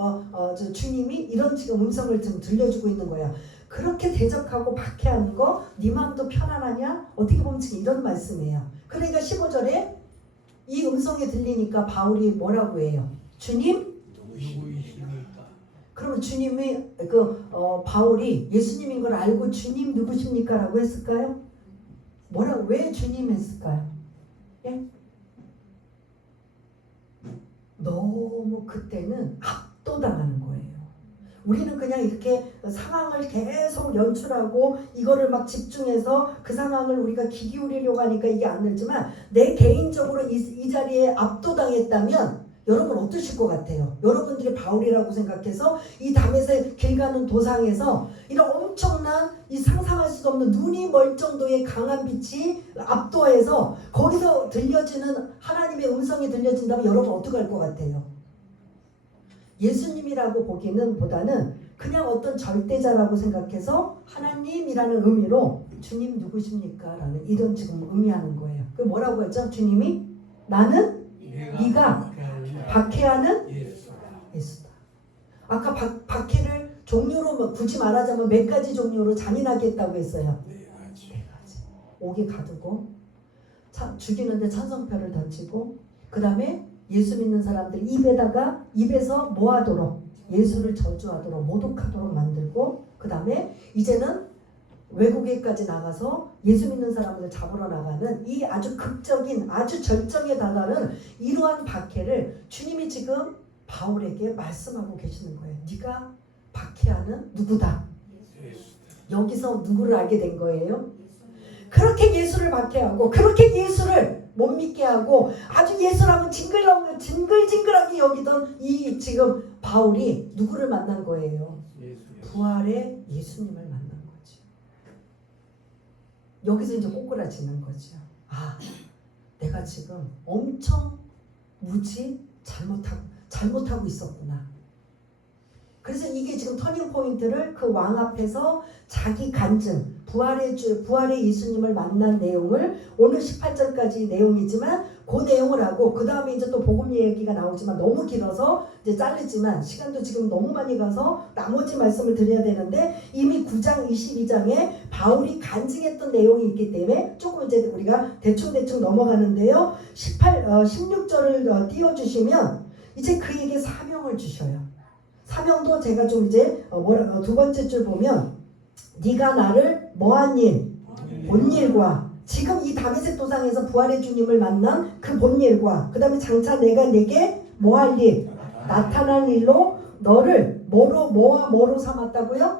주님이 이런 지금 음성을 지금 들려주고 있는 거야. 그렇게 대적하고 박해하는 거 네 마음도 편안하냐? 어떻게 보면 지금 이런 말씀이에요. 그러니까 15절에 이 음성이 들리니까 바울이 뭐라고 해요? 주님? 누구이십니까? 그러면 주님이 바울이 예수님인 걸 알고 주님 누구십니까? 라고 했을까요? 뭐라고 왜 주님 했을까요? 예? 너무 그때는 압도당하는 거예요. 우리는 그냥 이렇게 상황을 계속 연출하고 이거를 막 집중해서 그 상황을 우리가 귀 기울이려고 하니까 이게 안 되지만 내 개인적으로 이 자리에 압도당했다면 여러분 어떠실 것 같아요? 여러분들이 바울이라고 생각해서 이 담에서 길 가는 도상에서 이런 엄청난 이 상상할 수도 없는 눈이 멀 정도의 강한 빛이 압도해서 거기서 들려지는 하나님의 음성이 들려진다면 여러분 어떻게 할 것 같아요? 예수님이라고 보기는 보다는 그냥 어떤 절대자라고 생각해서 하나님이라는 의미로 주님 누구십니까? 라는 이런 지금 의미하는 거예요. 그 뭐라고 했죠? 주님이 나는 네가 박해하는 예수다. 아까 박해를 종류로 굳이 말하자면 몇 가지 종류로 잔인하게 했다고 했어요. 네 가지. 옥에 가두고 죽이는데 찬성표를 던지고 그 다음에 예수 믿는 사람들 입에서 뭐 하도록 예수를 저주하도록 모독하도록 만들고 그 다음에 이제는 외국에까지 나가서 예수 믿는 사람들 잡으러 나가는 이 아주 극적인 아주 절정에 달하는 이러한 박해를 주님이 지금 바울에게 말씀하고 계시는 거예요. 네가 박해하는 누구다. 여기서 누구를 알게 된 거예요? 그렇게 예수를 박해하고 그렇게 예수를 못 믿게 하고 아주 예수라면 징글징글하게 여기던 이 지금 바울이 누구를 만난 거예요? 부활의 예수님을 만난 거죠. 여기서 이제 꼬꾸라지는 거죠. 아, 내가 지금 엄청 잘못하고 있었구나. 그래서 이게 지금 터닝 포인트를 그 왕 앞에서 자기 간증, 부활의 예수님을 만난 내용을 오늘 18절까지 내용이지만 그 내용을 하고 그 다음에 이제 또 복음 얘기가 나오지만 너무 길어서 이제 자르지만 시간도 지금 너무 많이 가서 나머지 말씀을 드려야 되는데 이미 9장 22장에 바울이 간증했던 내용이 있기 때문에 조금 이제 우리가 대충 넘어가는데요. 16절을 띄워주시면 이제 그에게 사명을 주셔요. 사명도 제가 좀 이제 두 번째 줄 보면 네가 나를 뭐한 일, 본일과 지금 이 다메섹 도상에서 부활의 주님을 만난 그 본일과 그 다음에 장차 내가 내게 뭐할 일, 나타난 일로 너를 뭐로 삼았다고요?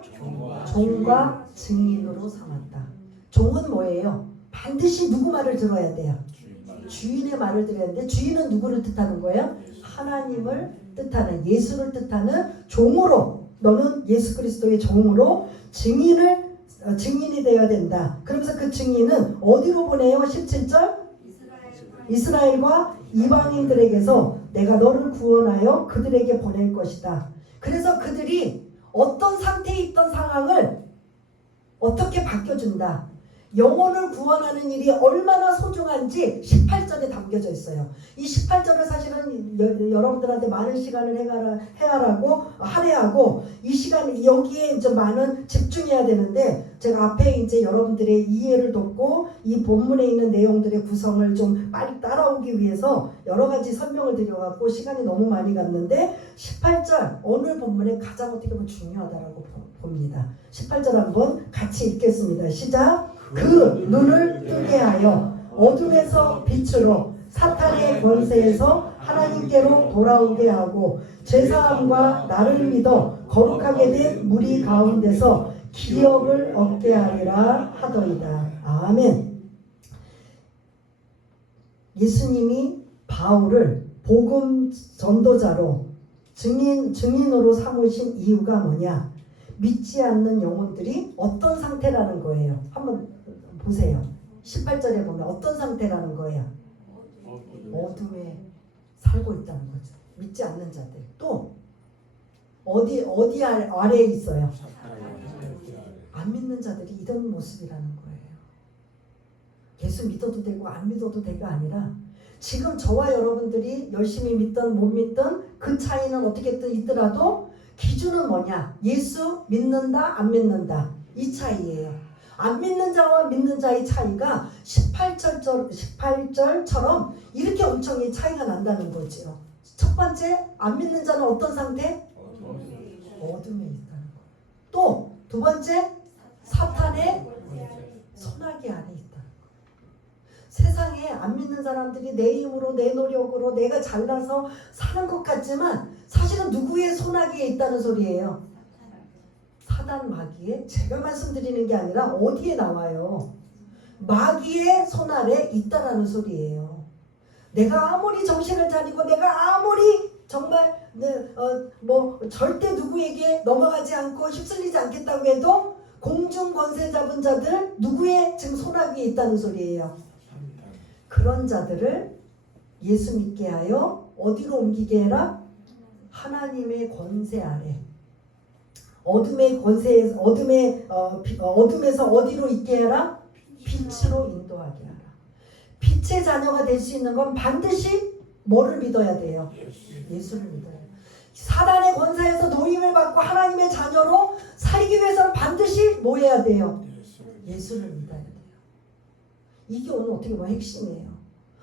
종과 증인으로 삼았다. 종은 뭐예요? 반드시 누구 말을 들어야 돼요? 주인의 말을 들어야 되는데 주인은 누구를 뜻하는 거예요? 하나님을 뜻하는 예수를 뜻하는 종으로 너는 예수 그리스도의 종으로 증인이 되어야 된다. 그러면서 그 증인은 어디로 보내요? 17절 이스라엘과 이방인들에게서 내가 너를 구원하여 그들에게 보낼 것이다. 그래서 그들이 어떤 상태에 있던 상황을 어떻게 바뀌어준다. 영혼을 구원하는 일이 얼마나 소중한지 18절에 담겨져 있어요. 이 18절을 사실은 여러분들한테 많은 시간을 해하라고 할애하고 이 시간 여기에 이제 많은 집중해야 되는데 제가 앞에 이제 여러분들의 이해를 돕고 이 본문에 있는 내용들의 구성을 좀 빨리 따라오기 위해서 여러 가지 설명을 드려갖고 시간이 너무 많이 갔는데 18절 오늘 본문에 가장 어떻게 보면 중요하다라고 봅니다. 18절 한번 같이 읽겠습니다. 시작. 그 눈을 뜨게 하여 어둠에서 빛으로 사탄의 권세에서 하나님께로 돌아오게 하고 죄사함과 나를 믿어 거룩하게 된 무리 가운데서 기업을 얻게 하리라 하더이다. 아멘. 예수님이 바울을 복음 전도자로 증인으로 삼으신 이유가 뭐냐? 믿지 않는 영혼들이 어떤 상태라는 거예요. 한번 보세요. 18절에 보면 어떤 상태라는 거예요. 어둠에 살고 있다는 거죠. 믿지 않는 자들. 또 어디 아래에 있어요. 안 믿는 자들이 이런 모습이라는 거예요. 예수 믿어도 되고 안 믿어도 되가 아니라 지금 저와 여러분들이 열심히 믿든 못 믿든 그 차이는 어떻게든 있더라도 기준은 뭐냐? 예수 믿는다 안 믿는다. 이 차이예요. 안 믿는 자와 믿는 자의 차이가 18절처럼 이렇게 엄청 이 차이가 난다는 거죠. 첫 번째, 안 믿는 자는 어떤 상태? 어둠에 있다는 거. 또 두 번째, 사탄의 손아귀 안에 있다는 거. 세상에 안 믿는 사람들이 내 힘으로 내 노력으로 내가 잘나서 사는 것 같지만 사실은 누구의 손아귀에 있다는 소리예요? 사단 마귀에, 제가 말씀드리는 게 아니라 어디에 나와요? 마귀의 손 아래 있다라는 소리예요. 내가 아무리 정신을 차리고 내가 아무리 정말 절대 누구에게 넘어가지 않고 휩쓸리지 않겠다고 해도 공중 권세 잡은 자들 누구의 지금 손아귀에 있다는 소리예요. 그런 자들을 예수 믿게 하여 어디로 옮기게 해라? 하나님의 권세 아래. 어둠의 권세, 어둠에서 어디로 있게 하라? 빛으로 인도하게 하라. 빛의 자녀가 될 수 있는 건 반드시 뭐를 믿어야 돼요? 예수를 믿어야 돼요. 사단의 권세에서 노임을 받고 하나님의 자녀로 살기 위해서는 반드시 뭐 해야 돼요? 예수를 믿어야 돼요. 이게 오늘 어떻게 보면 핵심이에요.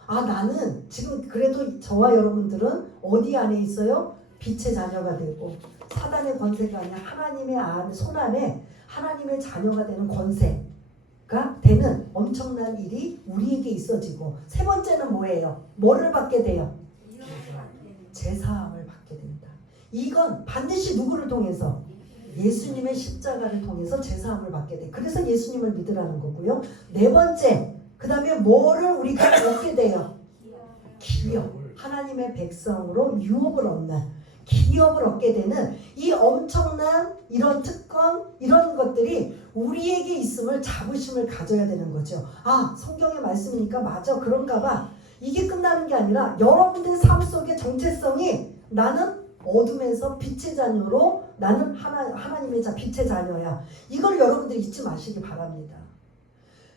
아, 나는 지금 그래도 저와 여러분들은 어디 안에 있어요? 빛의 자녀가 되고 사단의 권세가 아니라 하나님의 손 안에 하나님의 자녀가 되는 권세가 되는 엄청난 일이 우리에게 있어지고, 세 번째는 뭐예요? 뭐를 받게 돼요? 제사함을 받게 된다. 이건 반드시 누구를 통해서? 예수님의 십자가를 통해서 제사함을 받게 돼. 그래서 예수님을 믿으라는 거고요. 네 번째, 그 다음에 뭐를 우리가 얻게 돼요? 기업. 하나님의 백성으로 유업을 얻는, 기업을 얻게 되는 이 엄청난 이런 특권, 이런 것들이 우리에게 있음을 자부심을 가져야 되는 거죠. 아, 성경의 말씀이니까 맞아, 그런가 봐. 이게 끝나는 게 아니라 여러분들의 삶 속의 정체성이 나는 어둠에서 빛의 자녀로, 나는 하나님의 빛의 자녀야. 이걸 여러분들이 잊지 마시기 바랍니다.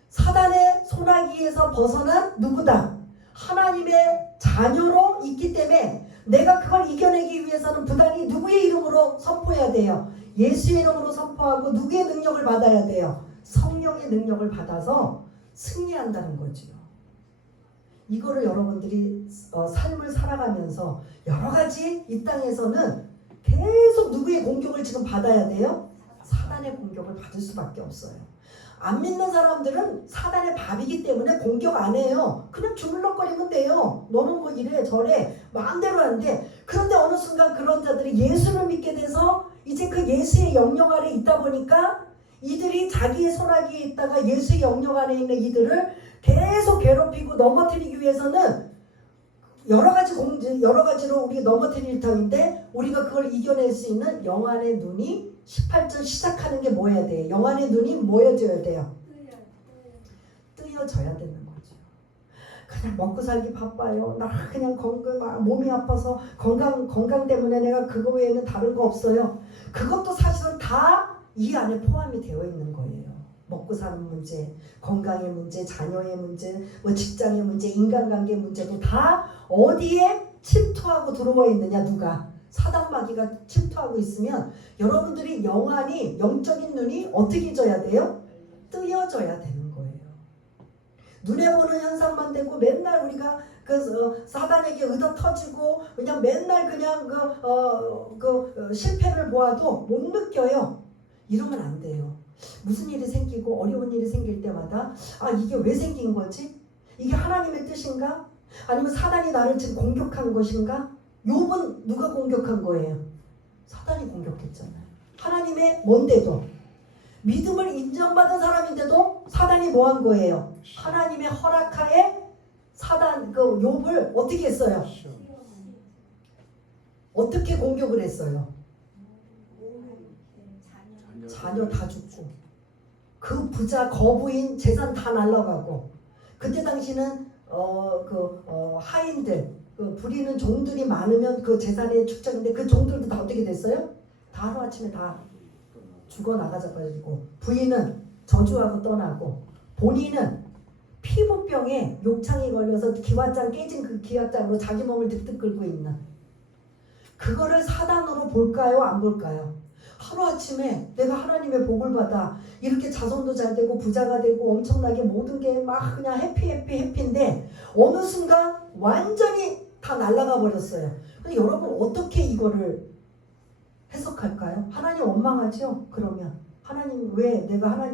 사단의 손아귀에서 벗어난 누구다? 하나님의 자녀로 있기 때문에 내가 그걸 이겨내기 위해서는 부단히 누구의 이름으로 선포해야 돼요? 예수의 이름으로 선포하고 누구의 능력을 받아야 돼요? 성령의 능력을 받아서 승리한다는 거죠. 이거를 여러분들이 삶을 살아가면서 여러 가지 이 땅에서는 계속 누구의 공격을 지금 받아야 돼요? 사단의 공격을 받을 수밖에 없어요. 안 믿는 사람들은 사단의 밥이기 때문에 공격 안 해요. 그냥 주물럭거리면 돼요. 너는 뭐 이래 저래 마음대로 하는데, 그런데 어느 순간 그런 자들이 예수를 믿게 돼서 이제 그 예수의 영역 아래 있다 보니까 이들이 자기의 손아귀에 있다가 예수의 영역 안에 있는 이들을 계속 괴롭히고 넘어뜨리기 위해서는 여러 가지로 우리가 넘어뜨릴 터인데, 우리가 그걸 이겨낼 수 있는 영안의 눈이 18절 시작하는 게 뭐여야 돼요? 영안의 눈이 뭐여져야 돼요? 뜨여져야 되는 거죠. 그냥 먹고 살기 바빠요. 나 그냥 몸이 아파서 건강 때문에 내가 그거 외에는 다른 거 없어요. 그것도 사실은 다 이 안에 포함이 되어 있는 거예요. 먹고 사는 문제, 건강의 문제, 자녀의 문제, 뭐 직장의 문제, 인간관계 문제도 다 어디에 침투하고 들어와 있느냐? 누가? 사단 마귀가 침투하고 있으면 여러분들이 영안이, 영적인 눈이 어떻게 져야 돼요? 뜨여져야 되는 거예요. 눈에 보는 현상만 되고 맨날 우리가 사단에게 의도 터지고 그냥 맨날 그냥 실패를 보아도 못 느껴요. 이러면 안 돼요. 무슨 일이 생기고 어려운 일이 생길 때마다 아, 이게 왜 생긴 거지? 이게 하나님의 뜻인가? 아니면 사단이 나를 지금 공격한 것인가? 욥은 누가 공격한 거예요? 사단이 공격했잖아요. 하나님의 뭔데도, 믿음을 인정받은 사람인데도 사단이 뭐 한 거예요? 하나님의 허락하에 욥을 어떻게 했어요? 어떻게 공격을 했어요? 자녀 다 죽고, 그 부자 거부인 재산 다 날라가고, 그때 당시는 하인들, 부리는 종들이 많으면 그 재산의 축적인데 그 종들도 다 어떻게 됐어요? 다 하루아침에 다 죽어나가져가지고, 부인은 저주하고 떠나고, 본인은 피부병에 욕창이 걸려서 기와장 깨진 그 기와장으로 자기 몸을 득득 끌고 있는, 그거를 사단으로 볼까요? 안 볼까요? 하루아침에 내가 하나님의 복을 받아 이렇게 자손도 잘 되고 부자가 되고 엄청나게 모든 게 막 그냥 해피인데 어느 순간 완전히 다 날아가 버렸어요. 근데 여러분 어떻게 이거를 해석할까요? 하나님 원망하죠? 그러면 하나님 왜 내가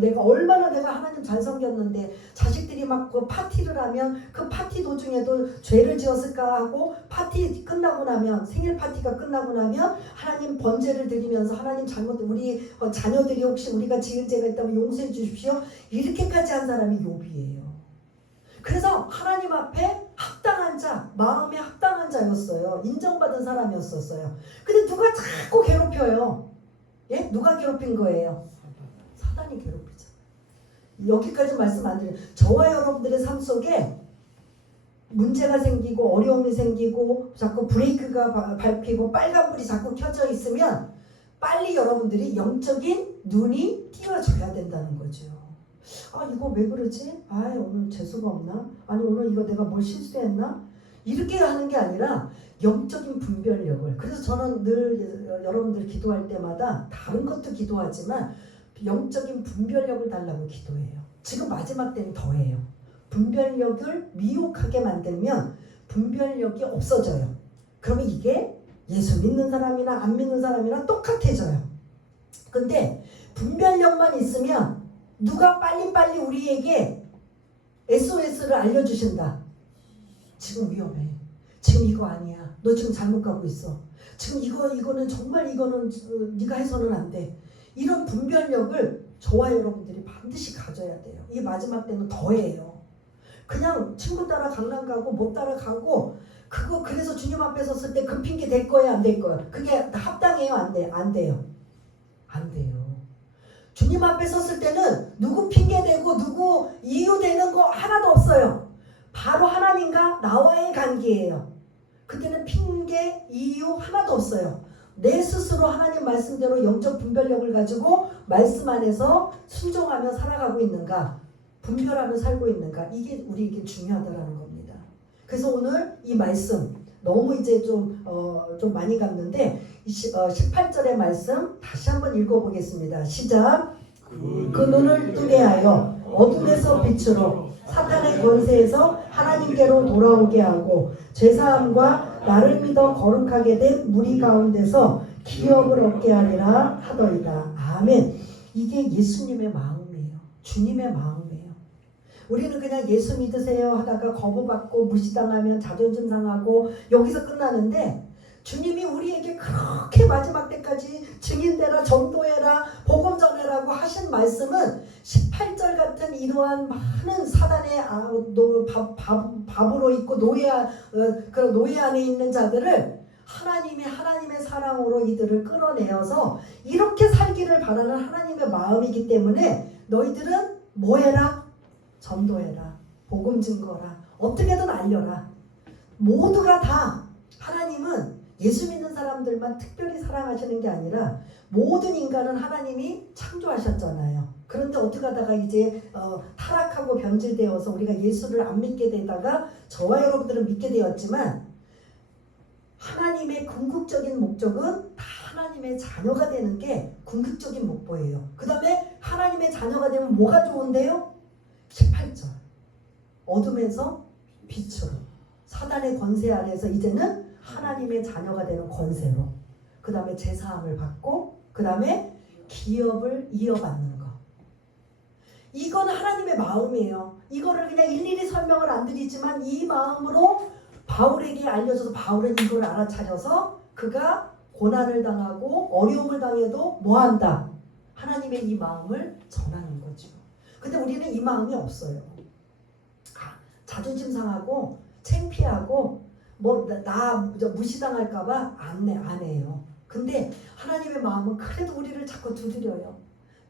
내가 얼마나 내가 하나님 잘 섬겼는데 자식들이 막 그 파티를 하면 그 파티 도중에도 죄를 지었을까 하고 파티 끝나고 나면 생일 파티가 끝나고 나면 하나님 번제를 드리면서 하나님 우리 자녀들이 혹시 우리가 지은 죄가 있다면 용서해 주십시오. 이렇게까지 한 사람이 욥이에요. 그래서 하나님 앞에 합당한 자, 마음에 합당한 자였어요. 인정받은 사람이었었어요. 근데 누가 자꾸 괴롭혀요. 예? 누가 괴롭힌 거예요? 사단이 괴롭히죠. 여기까지 말씀 안 드려요. 저와 여러분들의 삶 속에 문제가 생기고 어려움이 생기고 자꾸 브레이크가 밟히고 빨간불이 자꾸 켜져 있으면 빨리 여러분들이 영적인 눈이 띄워져야 된다는 거죠. 아 이거 왜 그러지? 아 오늘 재수가 없나? 아니 오늘 이거 내가 뭘 실수했나? 이렇게 하는 게 아니라 영적인 분별력을. 그래서 저는 늘 여러분들 기도할 때마다 다른 것도 기도하지만 영적인 분별력을 달라고 기도해요. 지금 마지막 때는 더해요. 분별력을 미혹하게 만들면 분별력이 없어져요. 그러면 이게 예수 믿는 사람이나 안 믿는 사람이나 똑같아져요. 근데 분별력만 있으면 누가 빨리빨리 우리에게 SOS를 알려주신다. 지금 위험해. 지금 이거 아니야. 너 지금 잘못 가고 있어. 지금 이거는 정말 이거는 네가 해서는 안 돼. 이런 분별력을 저와 여러분들이 반드시 가져야 돼요. 이 마지막 때는 더해요. 그냥 친구 따라 강남 가고 못 따라가고 그래서 주님 앞에 섰을 때 그 핑계 될 거야 안 될 거야. 그게 합당해요 안 돼요? 안 돼요. 안 돼요. 주님 앞에 섰을 때는 누구 핑계대고 누구 이유되는 거 하나도 없어요. 바로 하나님과 나와의 관계예요. 그때는 핑계, 이유 하나도 없어요. 내 스스로 하나님 말씀대로 영적 분별력을 가지고 말씀 안에서 순종하며 살아가고 있는가, 분별하며 살고 있는가, 이게 우리에게 중요하다라는 겁니다. 그래서 오늘 이 말씀 너무 이제 좀 많이 갔는데 18절의 말씀 다시 한번 읽어보겠습니다. 시작. 그 눈을 뜨게 하여 어둠에서 빛으로 사탄의 권세에서 하나님께로 돌아오게 하고 죄사함과 나를 믿어 거룩하게 된 무리 가운데서 기업을 얻게 하리라 하더이다. 아멘. 이게 예수님의 마음이에요. 주님의 마음이에요. 우리는 그냥 예수 믿으세요 하다가 거부받고 무시당하면 자존심 상하고 여기서 끝나는데 주님이 우리에게 그렇게 마지막 때까지 증인되라, 전도해라, 복음 전해라고 하신 말씀은 18절 같은 이러한 많은 사단의 밥으로 있고 그런 노예 안에 있는 자들을 하나님의 사랑으로 이들을 끌어내어서 이렇게 살기를 바라는 하나님의 마음이기 때문에 너희들은 뭐 해라? 전도해라, 복음 증거라, 어떻게든 알려라. 모두가 다 하나님은 예수 믿는 사람들만 특별히 사랑하시는 게 아니라 모든 인간은 하나님이 창조하셨잖아요. 그런데 어떻게 하다가 이제 타락하고 변질되어서 우리가 예수를 안 믿게 되다가 저와 여러분들은 믿게 되었지만 하나님의 궁극적인 목적은 다 하나님의 자녀가 되는 게 궁극적인 목표예요. 그 다음에 하나님의 자녀가 되면 뭐가 좋은데요? 18절 어둠에서 빛으로 사단의 권세 아래에서 이제는 하나님의 자녀가 되는 권세로, 그 다음에 제사함을 받고, 그 다음에 기업을 이어받는 것. 이건 하나님의 마음이에요. 이거를 그냥 일일이 설명을 안 드리지만 이 마음으로 바울에게 알려져서 바울은 이걸 알아차려서 그가 고난을 당하고 어려움을 당해도 뭐한다? 하나님의 이 마음을 전하는 거죠. 근데 우리는 이 마음이 없어요. 자존심 상하고 창피하고 나 무시당할까봐 안 해요. 근데 하나님의 마음은 그래도 우리를 자꾸 두드려요.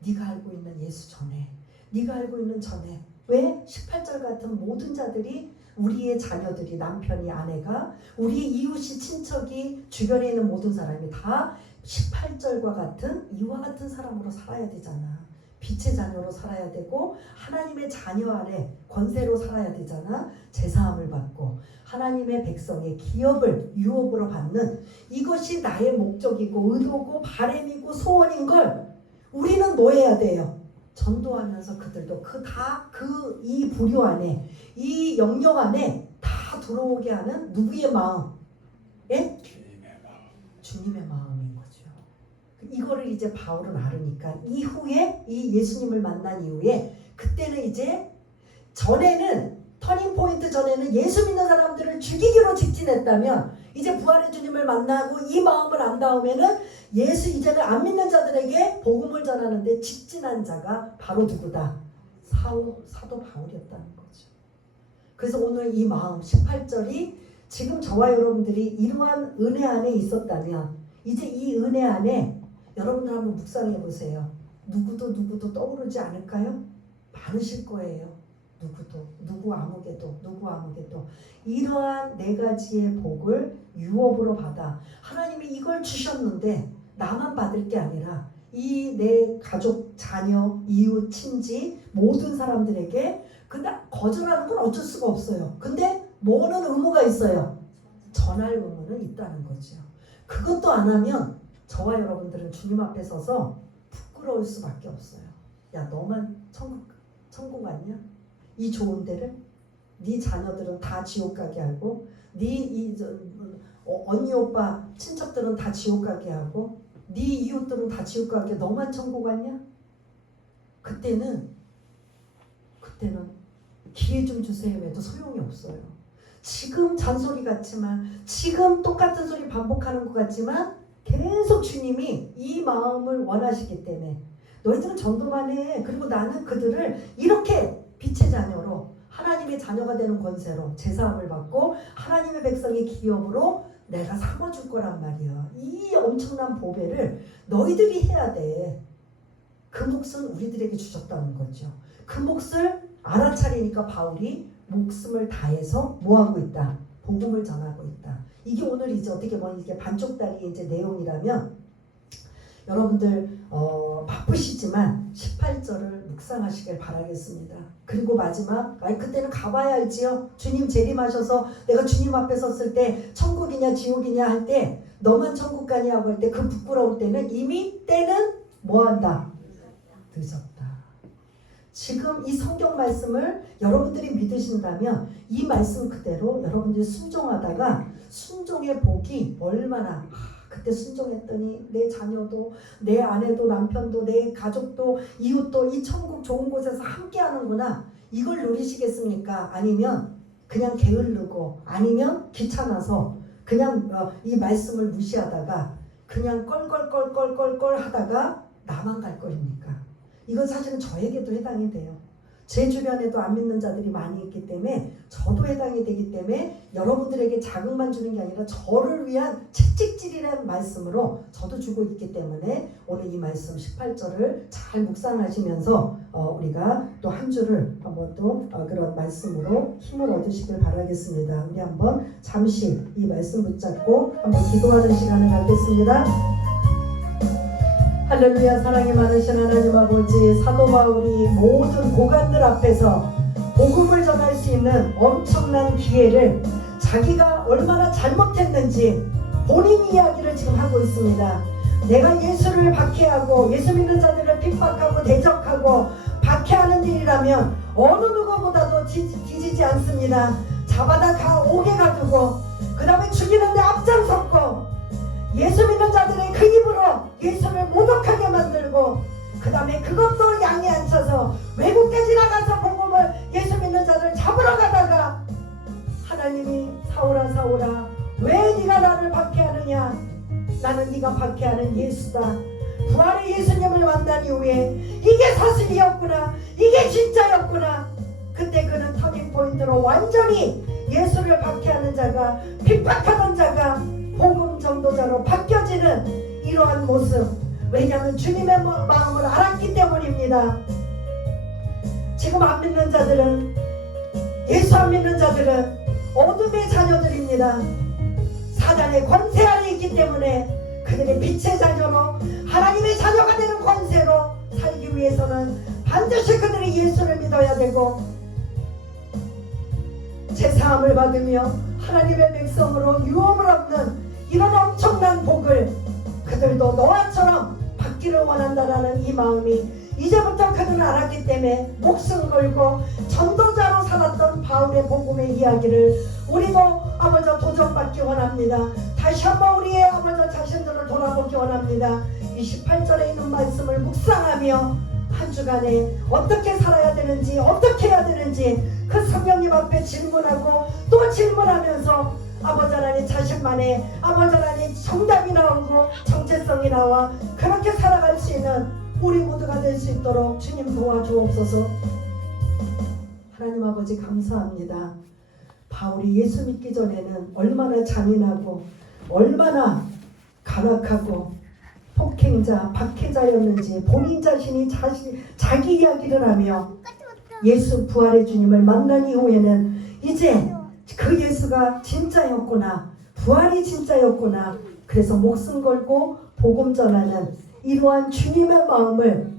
네가 알고 있는 예수 전에, 네가 알고 있는 전에. 왜? 18절 같은 모든 자들이 우리의 자녀들이, 남편이, 아내가, 우리의 이웃이, 친척이, 주변에 있는 모든 사람이 다 18절과 같은 이와 같은 사람으로 살아야 되잖아. 빛의 자녀로 살아야 되고 하나님의 자녀 안에 권세로 살아야 되잖아. 제사함을 받고 하나님의 백성의 기업을 유업으로 받는 이것이 나의 목적이고 의도고 바람이고 소원인 걸 우리는 뭐 해야 돼요? 전도하면서 그들도 이 부류 안에 이 영역 안에 다 들어오게 하는 누구의 마음? 예? 주님의 마음인 거죠. 이거를 이제 바울은 알으니까 이후에 이 예수님을 만난 이후에 그때는 이제 전에는 터닝 포인트 전에는 예수 믿는 사람들을 죽이기로 직진했다면 이제 부활의 주님을 만나고 이 마음을 안 다음에는 예수 이제는 안 믿는 자들에게 복음을 전하는데 직진한 자가 바로 누구다? 사도 바울이었다는 거죠. 그래서 오늘 이 마음 18절이 지금 저와 여러분들이 이러한 은혜 안에 있었다면 이제 이 은혜 안에 여러분들 한번 묵상해 보세요. 누구도 떠오르지 않을까요? 많으실 거예요. 누구 아무개도 이러한 네 가지의 복을 유업으로 받아 하나님이 이걸 주셨는데 나만 받을 게 아니라 이 내 가족, 자녀, 이웃, 친지 모든 사람들에게 근데 거절하는 건 어쩔 수가 없어요. 근데 뭐는 의무가 있어요? 전할 의무는 있다는 거죠. 그것도 안 하면 저와 여러분들은 주님 앞에 서서 부끄러울 수밖에 없어요. 야 너만 천국 왔냐? 이 좋은 데를 네 자녀들은 다 지옥 가게 하고 언니 오빠 친척들은 다 지옥 가게 하고 네 이웃들은 다 지옥 가게 너만 천국 왔냐? 그때는 기회 좀 주세요 해도 소용이 없어요. 지금 잔소리 같지만 지금 똑같은 소리 반복하는 것 같지만 계속 주님이 이 마음을 원하시기 때문에 너희들은 전도만 해. 그리고 나는 그들을 이렇게 빛의 자녀로 하나님의 자녀가 되는 권세로 제사함을 받고 하나님의 백성의 기업으로 내가 삼아줄 거란 말이야. 이 엄청난 보배를 너희들이 해야 돼. 그 몫은 우리들에게 주셨다는 거죠. 그 몫을 알아차리니까 바울이 목숨을 다해서 뭐하고 있다? 복음을 전하고 있다. 이게 오늘 이제 어떻게 보면 이게 반쪽다리의 이제 내용이라면 여러분들 바쁘시지만 18절을 묵상하시길 바라겠습니다. 그리고 마지막 그때는 가봐야 알지요. 주님 재림하셔서 내가 주님 앞에 섰을 때 천국이냐 지옥이냐 할 때 너만 천국 가냐고 할 때 그 부끄러울 때는 이미 때는 뭐한다? 늦었다. 지금 이 성경 말씀을 여러분들이 믿으신다면 이 말씀 그대로 여러분들이 순종하다가 순종의 복이 얼마나 그때 순종했더니 내 자녀도 내 아내도 남편도 내 가족도 이웃도 이 천국 좋은 곳에서 함께 하는구나. 이걸 누리시겠습니까? 아니면 그냥 게으르고 아니면 귀찮아서 그냥 이 말씀을 무시하다가 그냥 껄껄껄껄껄 하다가 나만 갈 거입니까? 이건 사실은 저에게도 해당이 돼요. 제 주변에도 안 믿는 자들이 많이 있기 때문에 저도 해당이 되기 때문에 여러분들에게 자극만 주는 게 아니라 저를 위한 채찍질이라는 말씀으로 저도 주고 있기 때문에 오늘 이 말씀 18절을 잘 묵상하시면서 우리가 또 한 주를 한번 또 그런 말씀으로 힘을 얻으시길 바라겠습니다. 우리 한번 잠시 이 말씀 붙잡고 한번 기도하는 시간을 갖겠습니다. 할렐루야. 사랑이 많으신 하나님 아버지, 사도 바울이 모든 고관들 앞에서 복음을 전할 수 있는 엄청난 기회를 자기가 얼마나 잘못했는지 본인 이야기를 지금 하고 있습니다. 내가 예수를 박해하고 예수 믿는 자들을 핍박하고 대적하고 박해하는 일이라면 어느 누구보다도 뒤지지 않습니다. 잡아다 오게 가두고 그 다음에 죽이는데 앞장섰고 예수 믿는 자들의 그 입으로 예수를 모독하게 만들고 그 다음에 그것도 양에 앉혀서 외국까지 나가서 복음을 예수 믿는 자들을 잡으러 가다가 하나님이 사울아 사울아 왜 네가 나를 박해하느냐? 나는 네가 박해하는 예수다. 부활의 예수님을 만난 이후에 이게 사실이었구나. 이게 진짜였구나. 그때 그는 터닝포인트로 완전히 예수를 박해하는 자가 핍박하던 자가 복음 전도자로 바뀌어지는 이러한 모습. 왜냐하면 주님의 마음을 알았기 때문입니다. 지금 안 믿는 자들은 예수 안 믿는 자들은 어둠의 자녀들입니다. 사단의 권세 아래 있기 때문에 그들의 빛의 자녀로 하나님의 자녀가 되는 권세로 살기 위해서는 반드시 그들이 예수를 믿어야 되고 제사함을 받으며 하나님의 백성으로 유업을 얻는 이런 엄청난 복을 그들도 너와처럼 받기를 원한다라는 이 마음이 이제부터 그들은 알았기 때문에 목숨 걸고 전도자로 살았던 바울의 복음의 이야기를 우리도 아버지 도전받기 원합니다. 다시 한번 우리의 아버지 자신들을 돌아보기 원합니다. 28절에 있는 말씀을 묵상하며 한 주간에 어떻게 살아야 되는지 어떻게 해야 되는지 그 성령님 앞에 질문하고 또 질문하면서 아버지 하나님 자신만의 아버지 하나님 정답이 나오고 정체성이 나와 그렇게 살아갈 수 있는 우리 모두가 될 수 있도록 주님 도와주옵소서. 하나님 아버지 감사합니다. 바울이 예수 믿기 전에는 얼마나 잔인하고 얼마나 가락하고 폭행자, 박해자였는지 본인 자신이 자기 이야기를 하며 예수 부활의 주님을 만난 이후에는 이제 그 예수가 진짜였구나, 부활이 진짜였구나, 그래서 목숨 걸고 복음 전하는 이러한 주님의 마음을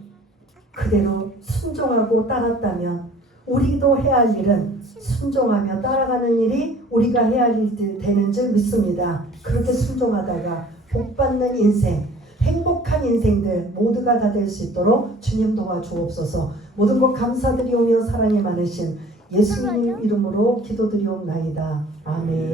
그대로 순종하고 따랐다면 우리도 해야 할 일은 순종하며 따라가는 일이 우리가 해야 할 일 되는 줄 믿습니다. 그렇게 순종하다가 복받는 인생, 행복한 인생들 모두가 다 될 수 있도록 주님 도와주옵소서. 모든 것 감사드리오며 사랑이 많으신 예수님 이름으로 기도드리옵나이다. 아멘.